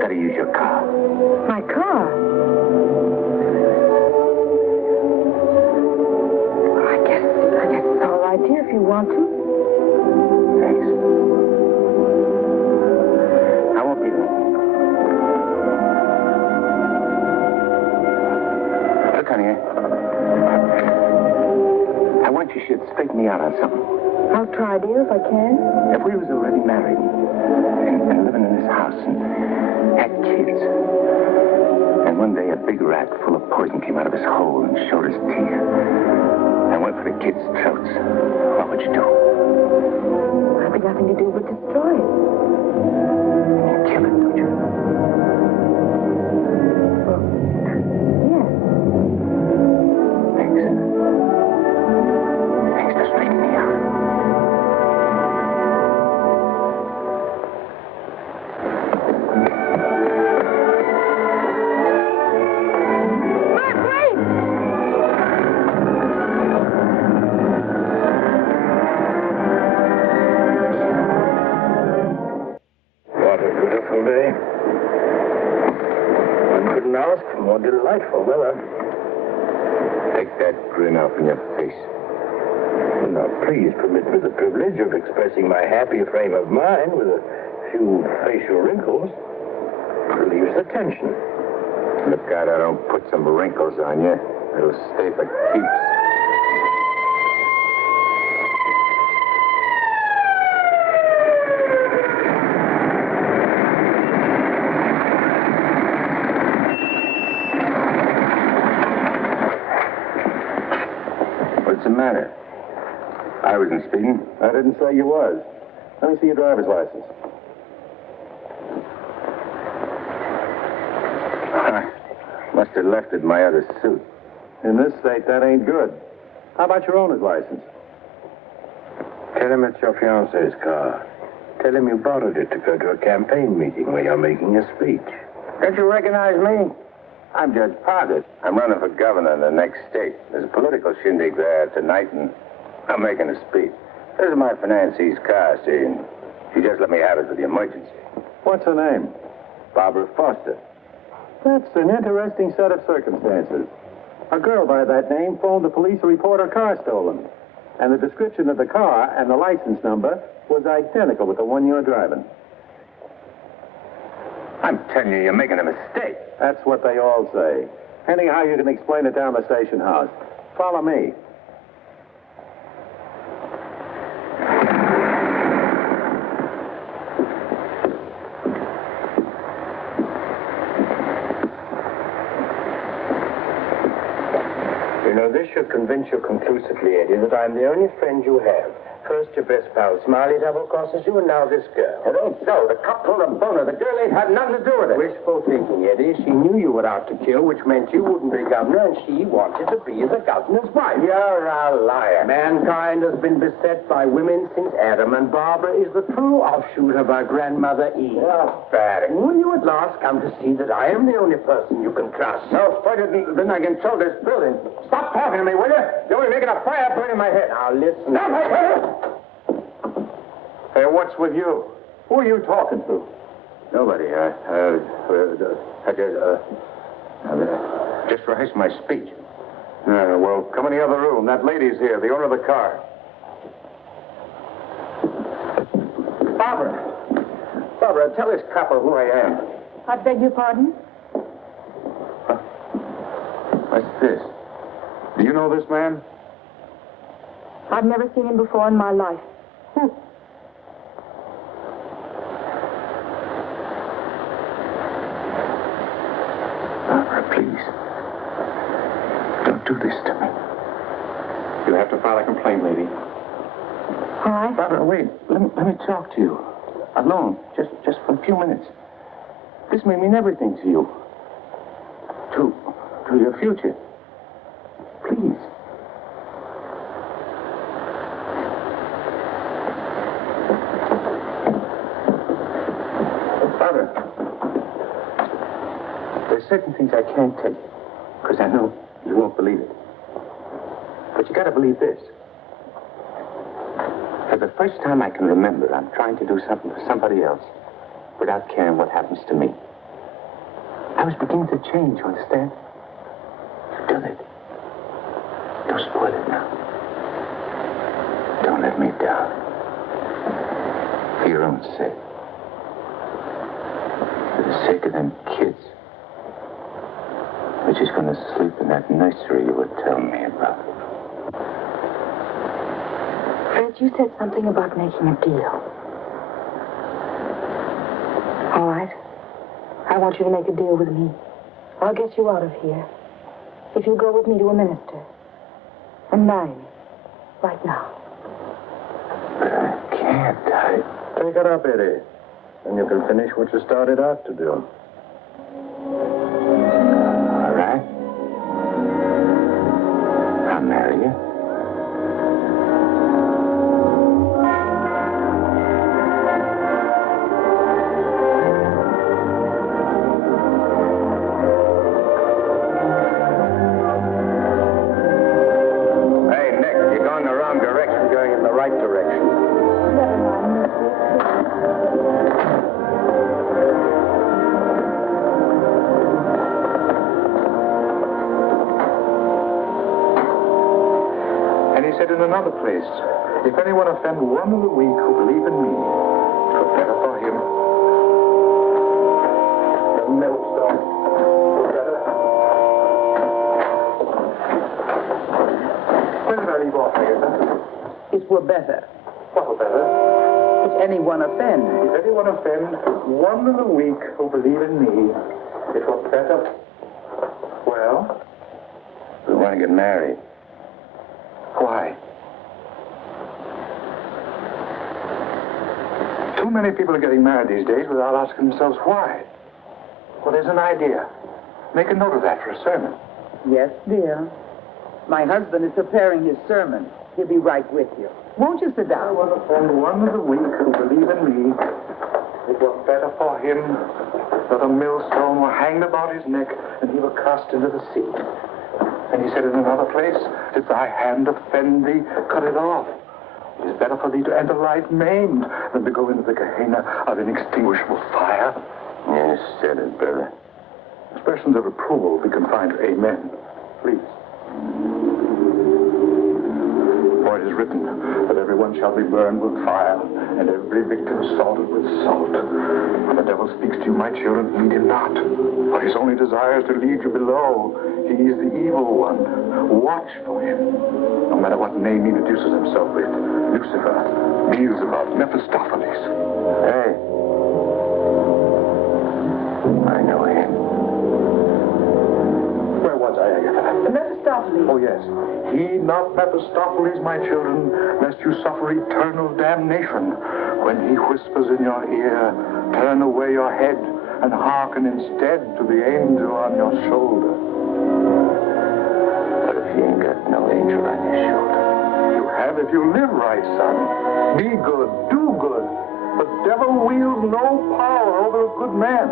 Gotta use your car. My car? I guess it's all right here if you want to. Thanks. I won't be long. Look, honey, I want you should straighten me out on something. I'll try, dear, if I can. If we was already married and living in this house and had kids, and one day a big rat full of poison came out of his hole and showed his teeth and went for the kids' throats, what would you do? I've got nothing to do but destroy it. Kill it, don't you? Well, yes. Thanks. Thanks for straightening me out. What a beautiful day. One couldn't ask for more delightful weather. Take that grin off in your face. Now, please permit me the privilege of expressing my happy frame of mind with a few facial wrinkles. Relieves the tension. Look out, I don't put some wrinkles on you. It'll stay for keeps. What's the matter? I wasn't speeding. I didn't say you was. Let me see your driver's license. Must have left it in my other suit. In this state, that ain't good. How about your owner's license? Tell him it's your fiancé's car. Tell him you borrowed it to go to a campaign meeting where you're making a speech. Don't you recognize me? I'm Judge Parker. I'm running for governor in the next state. There's a political shindig there tonight, and I'm making a speech. This is my financee's car, see, and she just let me have it for the emergency. What's her name? Barbara Foster. That's an interesting set of circumstances. A girl by that name phoned the police to report her car stolen. And the description of the car and the license number was identical with the one you're driving. I'm telling you, you're making a mistake. That's what they all say. Anyhow, you can explain it down the station house. Follow me. You know, this should convince you conclusively, Eddie, that I'm the only friend you have. First your best pal Smiley double-crosses you, and now this girl. It ain't so. The cop pulled a boner. The girl ain't had nothing to do with it. Wishful thinking, Eddie. She knew you were out to kill, which meant you wouldn't be governor, and she wanted to be the governor's wife. You're a liar. Mankind has been beset by women since Adam, and Barbara is the true offshoot of our grandmother Eve. Oh, Barry. Will you at last come to see that I am the only person you can trust? No further than I can control this building. Stop talking to me, will you? You're only making a fire burn in my head. Now, listen. Stop it! Hey, what's with you? Who are you talking to? Nobody. Just rehearsed my speech. Well, come in the other room. That lady's here, the owner of the car. Barbara, tell this copper who I am. I beg your pardon? What's this? Do you know this man? I've never seen him before in my life. Who? Barbara, please. Don't do this to me. You'll have to file a complaint, lady. All right. Barbara, wait. Let me talk to you. Alone. Just for a few minutes. This may mean everything to you. To your future. Please. Barbara, there's certain things I can't tell you, because I know you won't believe it. But you gotta believe this. For the first time I can remember, I'm trying to do something for somebody else without caring what happens to me. I was beginning to change, you understand? You've done it. Don't spoil it now. Don't let me down. For your own sake. For the sake of them kids. We're just going to sleep in that nursery you were telling me about. Fred, you said something about making a deal. All right. I want you to make a deal with me. I'll get you out of here. If you go with me to a minister and marry me right now. But I can't. Take it up, Eddie. And you can finish what you started out to do. All right. I'll marry you. In another place, if anyone offend one of the weak who believe in me, it were better for him. The millstone. Where did I leave off, Agatha? It were better What were better? if anyone offend. If anyone offend one of the weak who believe in me, it were better. Well? We want to get married. Why? Too many people are getting married these days without asking themselves why. Well, there's an idea. Make a note of that for a sermon. Yes, dear. My husband is preparing his sermon. He'll be right with you. Won't you sit down? I want to offend one of the weak who believe in me. It were better for him that a millstone were hanged about his neck and he were cast into the sea. And he said in another place, if thy hand offend thee, cut it off. It is better for thee to enter life maimed than to go into the Gehenna of inextinguishable fire. You said it, brother. Expressions of approval be confined to amen. Please. For it is written that everyone shall be burned with fire, and every victim salted with salt. When the devil speaks to you, my children, heed him not. For his only desire is to lead you below. He is the evil one. Watch for him. No matter what name he introduces himself with. Lucifer, Beelzebub, Mephistopheles. Hey. I know him. Where was Mephistopheles. Oh, yes. Heed not Mephistopheles, my children, lest you suffer eternal damnation. When he whispers in your ear, turn away your head and hearken instead to the angel on your shoulder. What if you ain't got no angel on your shoulder? You have if you live right, son. Be good, do good. The devil wields no power over a good man.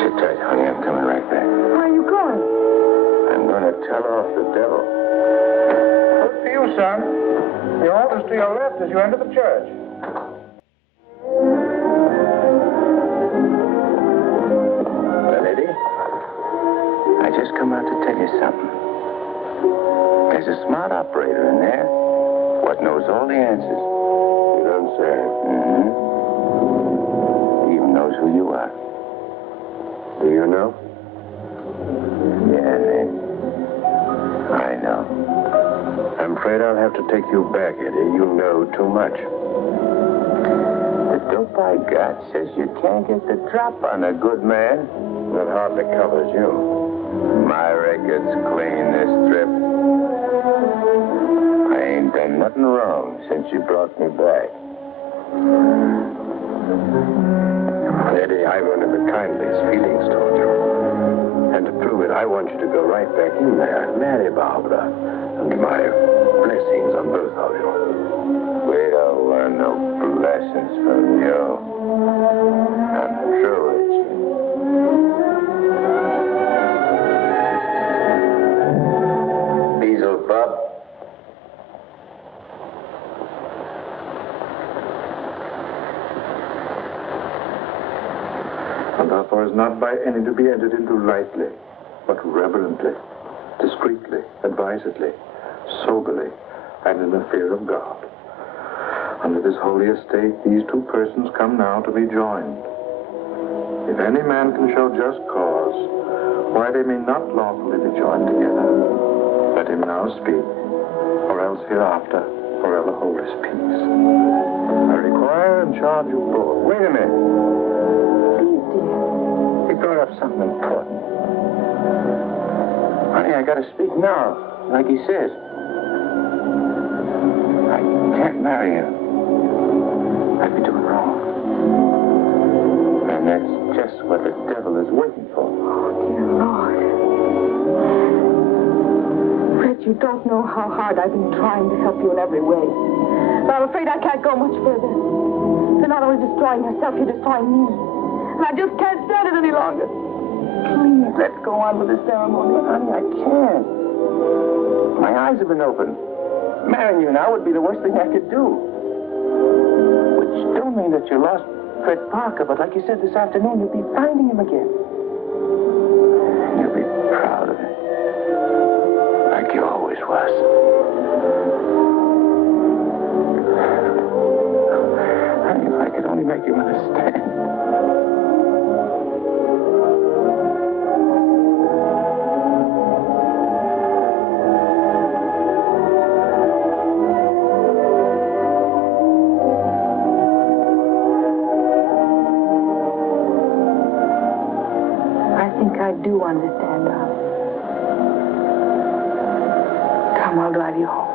Sit tight, honey. I'm coming right back. Where are you going? I'm going to tell off the devil. Good for you, son. The altar's to your left as you enter the church. Well, Eddie, I just come out to tell you something. There's a smart operator in there what knows all the answers. You don't say. Mm-hmm. He even knows who you are. Do you know? Yeah, Ned. I know. I'm afraid I'll have to take you back, Eddie. You know too much. The dope I got says you can't get the drop on a good man. That hardly covers you. My record's clean this trip. I ain't done nothing wrong since you brought me back. Eddie, I've one of the kindliest feelings toward you. And to prove it, I want you to go right back in there and marry Barbara. And my blessings on both of you. We don't want no blessings from you. I'm through with you. Beelzebub. And therefore is not by any to be entered into lightly, but reverently, discreetly, advisedly, soberly, and in the fear of God. Under this holy estate, these two persons come now to be joined. If any man can show just cause why they may not lawfully be joined together, let him now speak, or else hereafter forever hold his peace. I require and charge you both. Wait a minute. Please, dear. You brought up something important. Honey, I gotta speak now, like he says. I can't marry you. I'd be doing wrong. And that's just what the devil is waiting for. Oh, dear Lord. Fred, you don't know how hard I've been trying to help you in every way. But I'm afraid I can't go much further. You're not only destroying yourself, you're destroying me. And I just can't stand it any longer. Please, let's go on with the ceremony. Honey, I can't. My eyes have been opened. Marrying you now would be the worst thing I could do. Which don't mean that you lost Fred Parker, but like you said this afternoon, you'll be finding him again. And you'll be proud of him. Like you always was. Honey, if I could only make you understand. I do understand, darling. Come, I'll drive you home.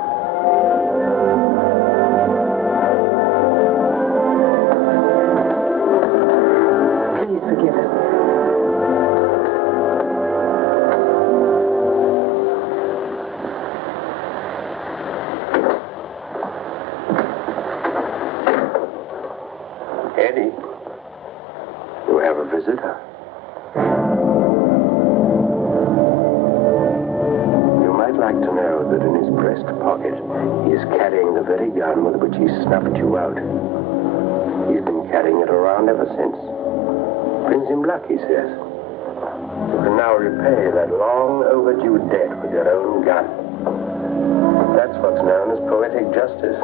Please forgive us. Eddie, you have a visitor. Like to know that in his breast pocket he is carrying the very gun with which he snuffed you out. He's been carrying it around ever since. Brings him luck, he says. You can now repay that long overdue debt with your own gun. That's what's known as poetic justice.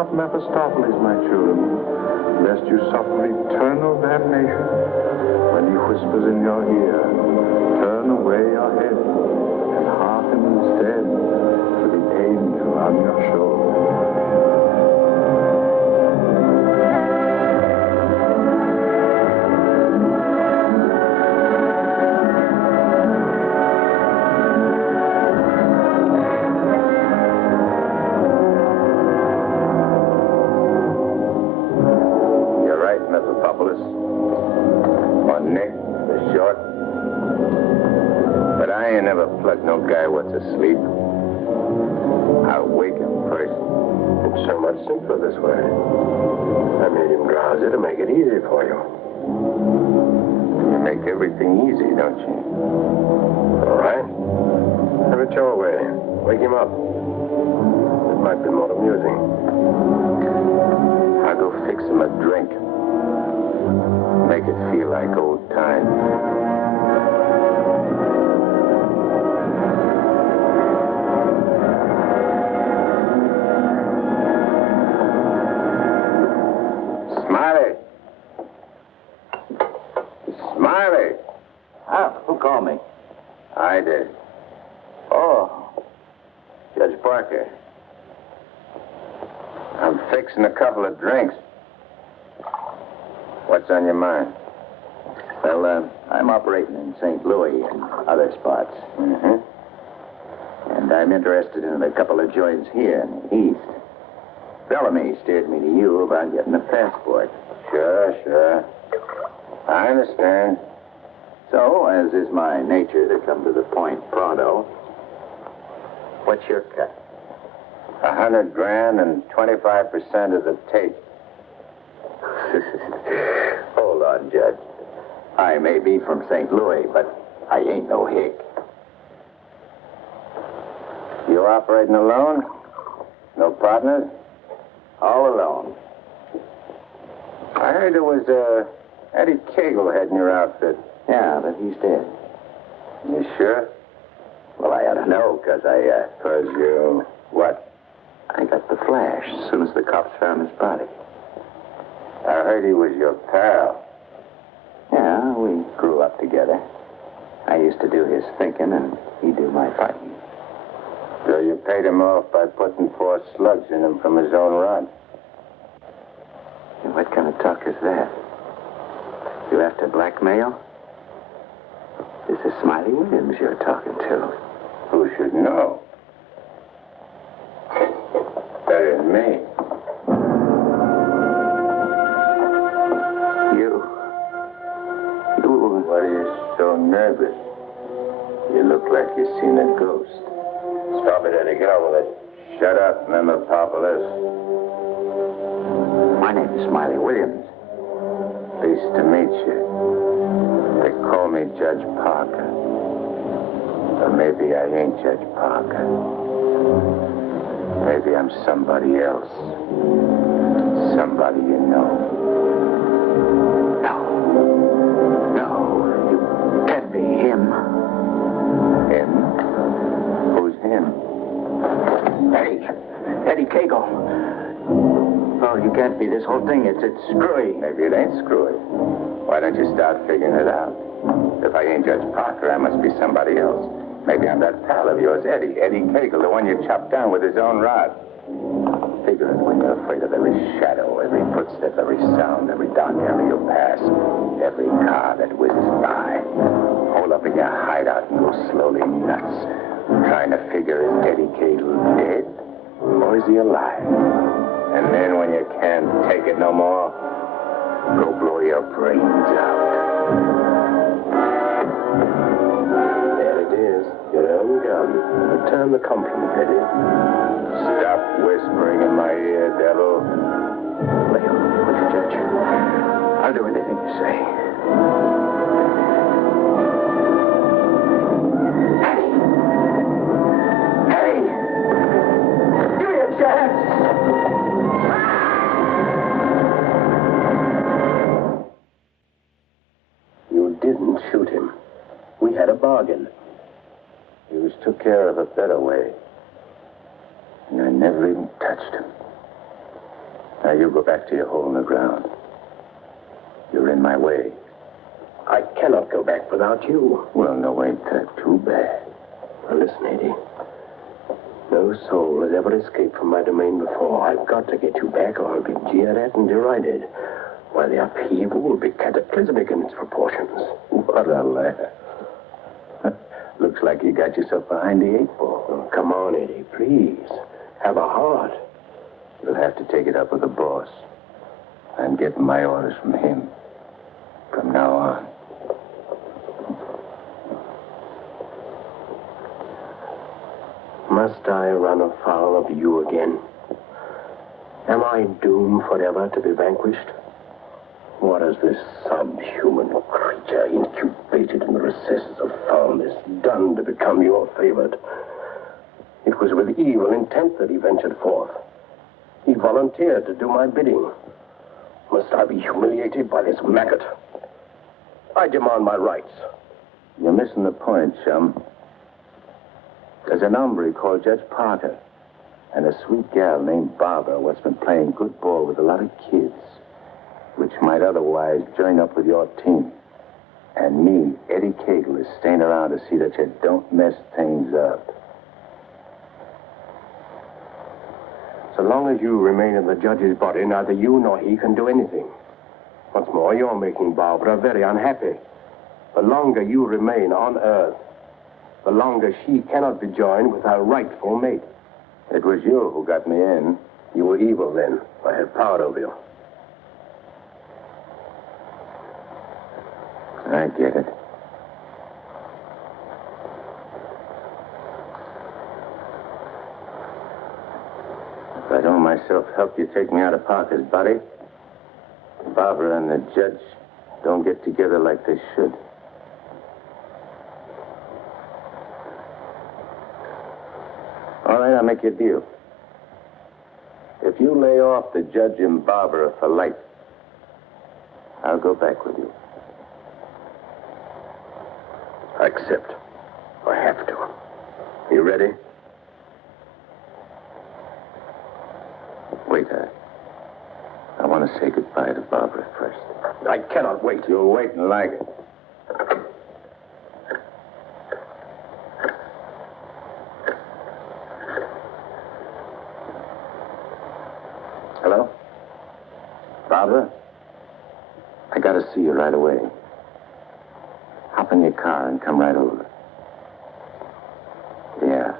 not Mephistopheles, my children, lest you suffer eternal damnation when he whispers in your ear, turn away your head and hearken instead to the angel on your shoulder. Plug no guy what's asleep. I'll wake him first. It's so much simpler this way. I made him drowsy to make it easy for you. You make everything easy, don't you? All right. Have it your way. Wake him up. It might be more amusing. I'll go fix him a drink. Make it feel like old times. Who called me? I did. Oh, Judge Parker. I'm fixing a couple of drinks. What's on your mind? Well, I'm operating in St. Louis and other spots. Mm-hmm. And I'm interested in a couple of joints here in the East. Bellamy steered me to you about getting a passport. Sure. I understand. So, as is my nature to come to the point pronto, what's your cut? $100,000 and 25% of the tape. Hold on, Judge. I may be from St. Louis, but I ain't no hick. You operating alone? No partners? All alone. I heard there was Eddie Cagle heading your outfit. Yeah, but he's dead. You sure? Well, I ought to know, because Because you... what? I got the flash as soon as the cops found his body. I heard he was your pal. Yeah, we grew up together. I used to do his thinking, and he'd do my fighting. So you paid him off by putting 4 slugs in him from his own rod? And what kind of talk is that? You after blackmail? This is Smiley Williams you're talking to. Who should know? Better than me. You... What are you so nervous? You look like you've seen a ghost. Stop it, Eddie. Get on with it. Shut up, Memopopoulos. My name is Smiley Williams. Pleased to meet you. They call me Judge Parker. Or maybe I ain't Judge Parker. Maybe I'm somebody else. Somebody you know. No, you can't be him. Him? Who's him? Eddie Cagle. Oh, you can't be. This whole thing, it's screwy. Maybe it ain't screwy. Why don't you start figuring it out? If I ain't Judge Parker, I must be somebody else. Maybe I'm that pal of yours, Eddie Cagle, the one you chopped down with his own rod. Figure it when you're afraid of every shadow, every footstep, every sound, every dark alley you pass, every car that whizzes by. Hole up in your hideout and go slowly nuts, trying to figure is Eddie Cagle dead or is he alive? And then when you can't take it no more, go blow your brains out. There it is. Your own gun. Return the compliment, Eddie. Stop whispering in my ear, devil. Leo, would you, Judge? I'll do anything you say. Hey! Give me a chance! You didn't shoot him. We had a bargain. He was took care of a better way. And I never even touched him. Now, you go back to your hole in the ground. You're in my way. I cannot go back without you. Well, no, ain't that too bad. Now, listen, Eddie. No soul has ever escaped from my domain before. I've got to get you back or I'll be jeered at and derided. While the upheaval will be cataclysmic in its proportions. What a laugh. Looks like you got yourself behind the 8 ball. Oh, come on, Eddie, please. Have a heart. You'll have to take it up with the boss. I'm getting my orders from him. From now on. Must I run afoul of you again? Am I doomed forever to be vanquished? What has this subhuman creature incubated in the recesses of foulness done to become your favorite? It was with evil intent that he ventured forth. He volunteered to do my bidding. Must I be humiliated by this maggot? I demand my rights. You're missing the point, chum. There's an hombre called Judge Parker and a sweet gal named Barbara what's been playing good ball with a lot of kids, which might otherwise join up with your team. And me, Eddie Cagle, is staying around to see that you don't mess things up. So long as you remain in the judge's body, neither you nor he can do anything. Once more, you're making Barbara very unhappy. The longer you remain on Earth, the longer she cannot be joined with her rightful mate. It was you who got me in. You were evil then. I had power over you. I get it. If I don't myself help you take me out of Parker's body, Barbara and the judge don't get together like they should. All right, I'll make you a deal. If you lay off the judge and Barbara for life, I'll go back with you. I accept. I have to. You ready? Wait, I want to say goodbye to Barbara first. I cannot wait. You'll wait and like it. Hello? Barbara? I gotta see you right away. Hop in your car and come right over. Yeah.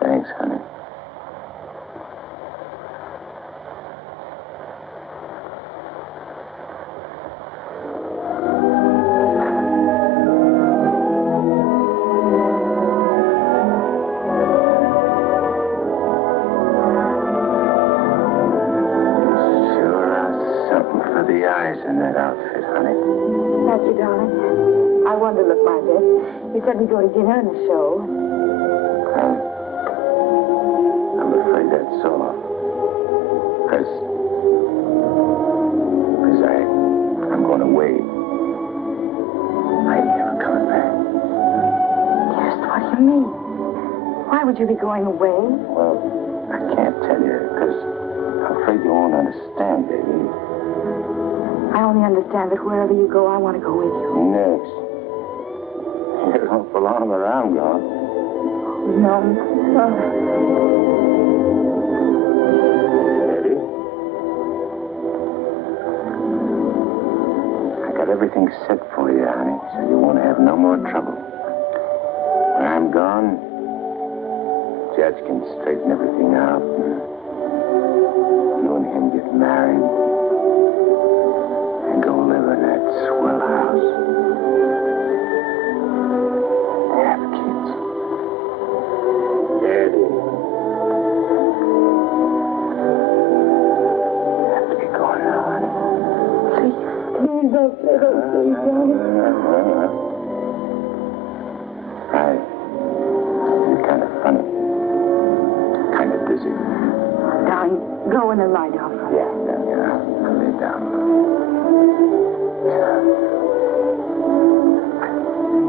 Thanks, honey. In that outfit, honey. Thank you, darling. I wanted to look my best. You said we'd go to dinner and a show. I'm afraid that's all. Because I'm going away. I ain't never coming back. Dearest, what do you mean? Why would you be going away? Well, I can't tell you, because I'm afraid you won't understand, baby. I only understand that wherever you go, I want to go with you. Next. You don't belong where I'm going. No. Eddie? I got everything set for you, honey, so you won't have no more trouble. When I'm gone, Judge can straighten everything out. You and him get married. And go live in that swell house. Have kids. Eddie. Have to get going now, honey. Please don't say that, please don't. Right. You're kind of funny. Kind of dizzy. Darling, go in and lie down. Yeah. I'll lay down.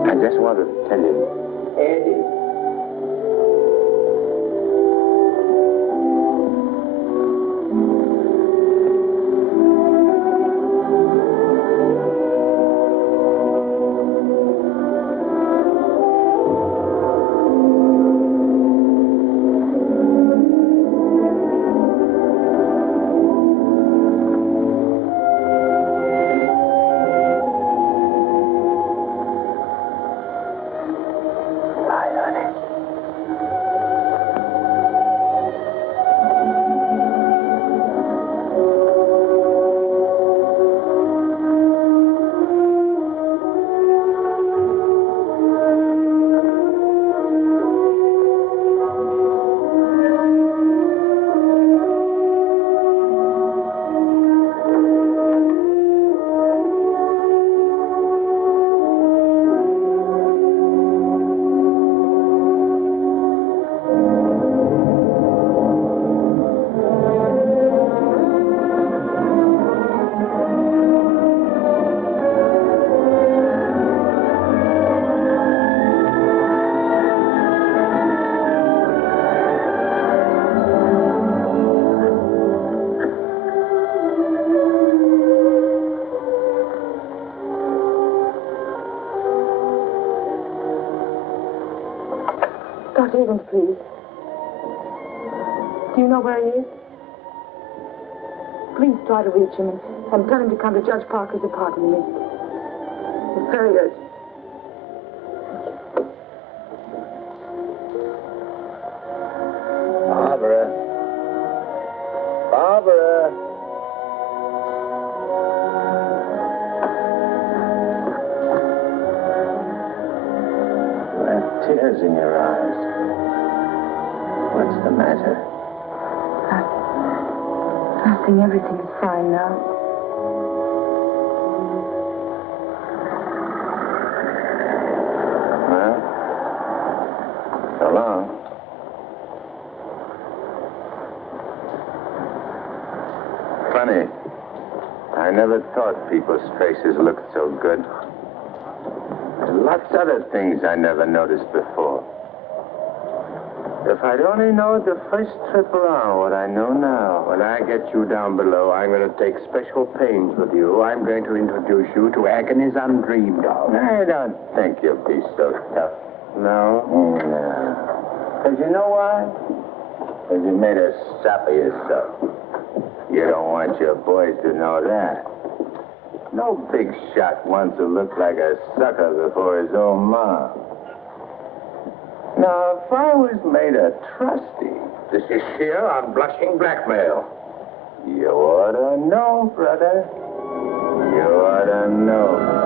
I just wanted to tell you, Eddie. Dr. Higgins, please. Do you know where he is? Please try to reach him and tell him to come to Judge Parker's apartment immediately. It's very urgent. Barbara. Barbara. You have tears in your eyes. What's the matter? Nothing. Everything is fine now. Well, so long. Funny. I never thought people's faces looked so good. And lots of other things I never noticed before. If I'd only known the first trip around what I know now. When I get you down below, I'm going to take special pains with you. I'm going to introduce you to agonies undreamed of. I don't think you'll be so tough. No? No. Because you know why? Because you made a sap of yourself. You don't want your boys to know that. No big shot wants to look like a sucker before his own mom. Now, if I was made a trustee... This is sheer unblushing blackmail. You ought to know, brother. You ought to know.